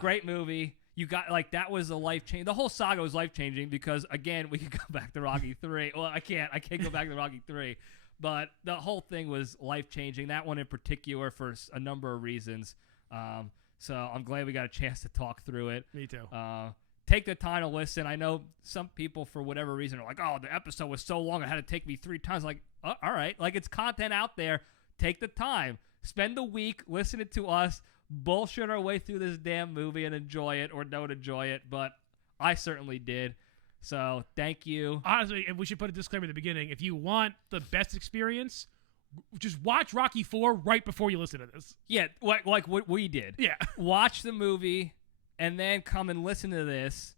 great movie. You got that was a life change. The whole saga was life changing because again we could go back to Rocky 3. Well, I can't go back to Rocky 3, but the whole thing was life changing. That one in particular for a number of reasons. So I'm glad we got a chance to talk through it. Me too. Take the time to listen. I know some people, for whatever reason, are like, oh, the episode was so long, it had to take me 3 times. Like, all right. Like, it's content out there. Take the time. Spend the week listening to us bullshit our way through this damn movie and enjoy it or don't enjoy it. But I certainly did. So, thank you. Honestly, and we should put a disclaimer at the beginning. If you want the best experience, just watch Rocky IV right before you listen to this. Yeah, like what we did. Yeah. Watch the movie. And then come and listen to this,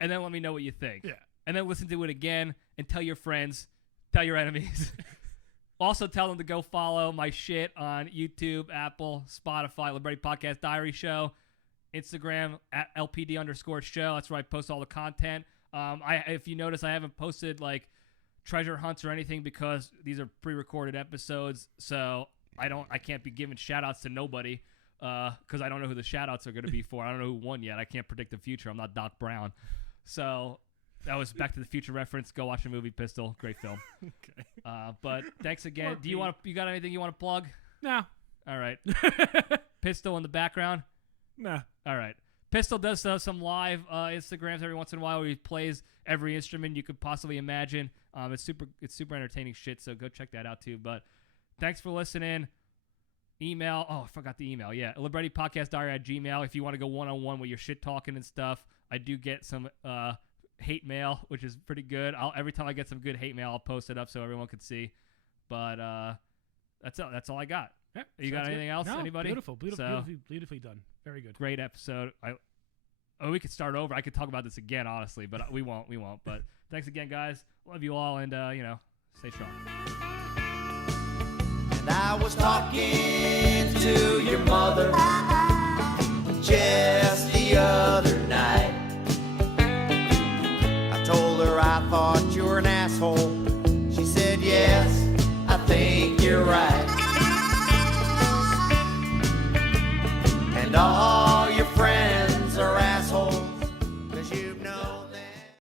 and then let me know what you think. Yeah. And then listen to it again, and tell your friends, tell your enemies. Also tell them to go follow my shit on YouTube, Apple, Spotify, Libretti Podcast Diary Show, Instagram at LPD_show. That's where I post all the content. If you notice, I haven't posted like treasure hunts or anything because these are pre-recorded episodes, so I can't be giving shout-outs to nobody. Because I don't know who the shout-outs are going to be for. I don't know who won yet. I can't predict the future. I'm not Doc Brown. So that was Back to the Future reference. Go watch the movie Pistol. Great film. Okay. But thanks again. You got anything you want to plug? No. All right. Pistol in the background? Nah. All right. Pistol does some live Instagrams every once in a while where he plays every instrument you could possibly imagine. It's super entertaining shit, so go check that out too. But thanks for listening. Email. Oh, I forgot the email. Yeah, LibrettiPodcastDiary@gmail. If you want to go one-on-one with your shit talking and stuff, I do get some hate mail, which is pretty good. Every time I get some good hate mail, I'll post it up so everyone can see. But that's all I got. Yeah, You got anything else? No, Anybody? Beautifully done. Very good. Great episode. We could start over. I could talk about this again, honestly, but we won't. But thanks again, guys. Love you all, and stay strong. And I was talking to your mother just the other night. I told her I thought you were an asshole. She said, yes, I think you're right. And all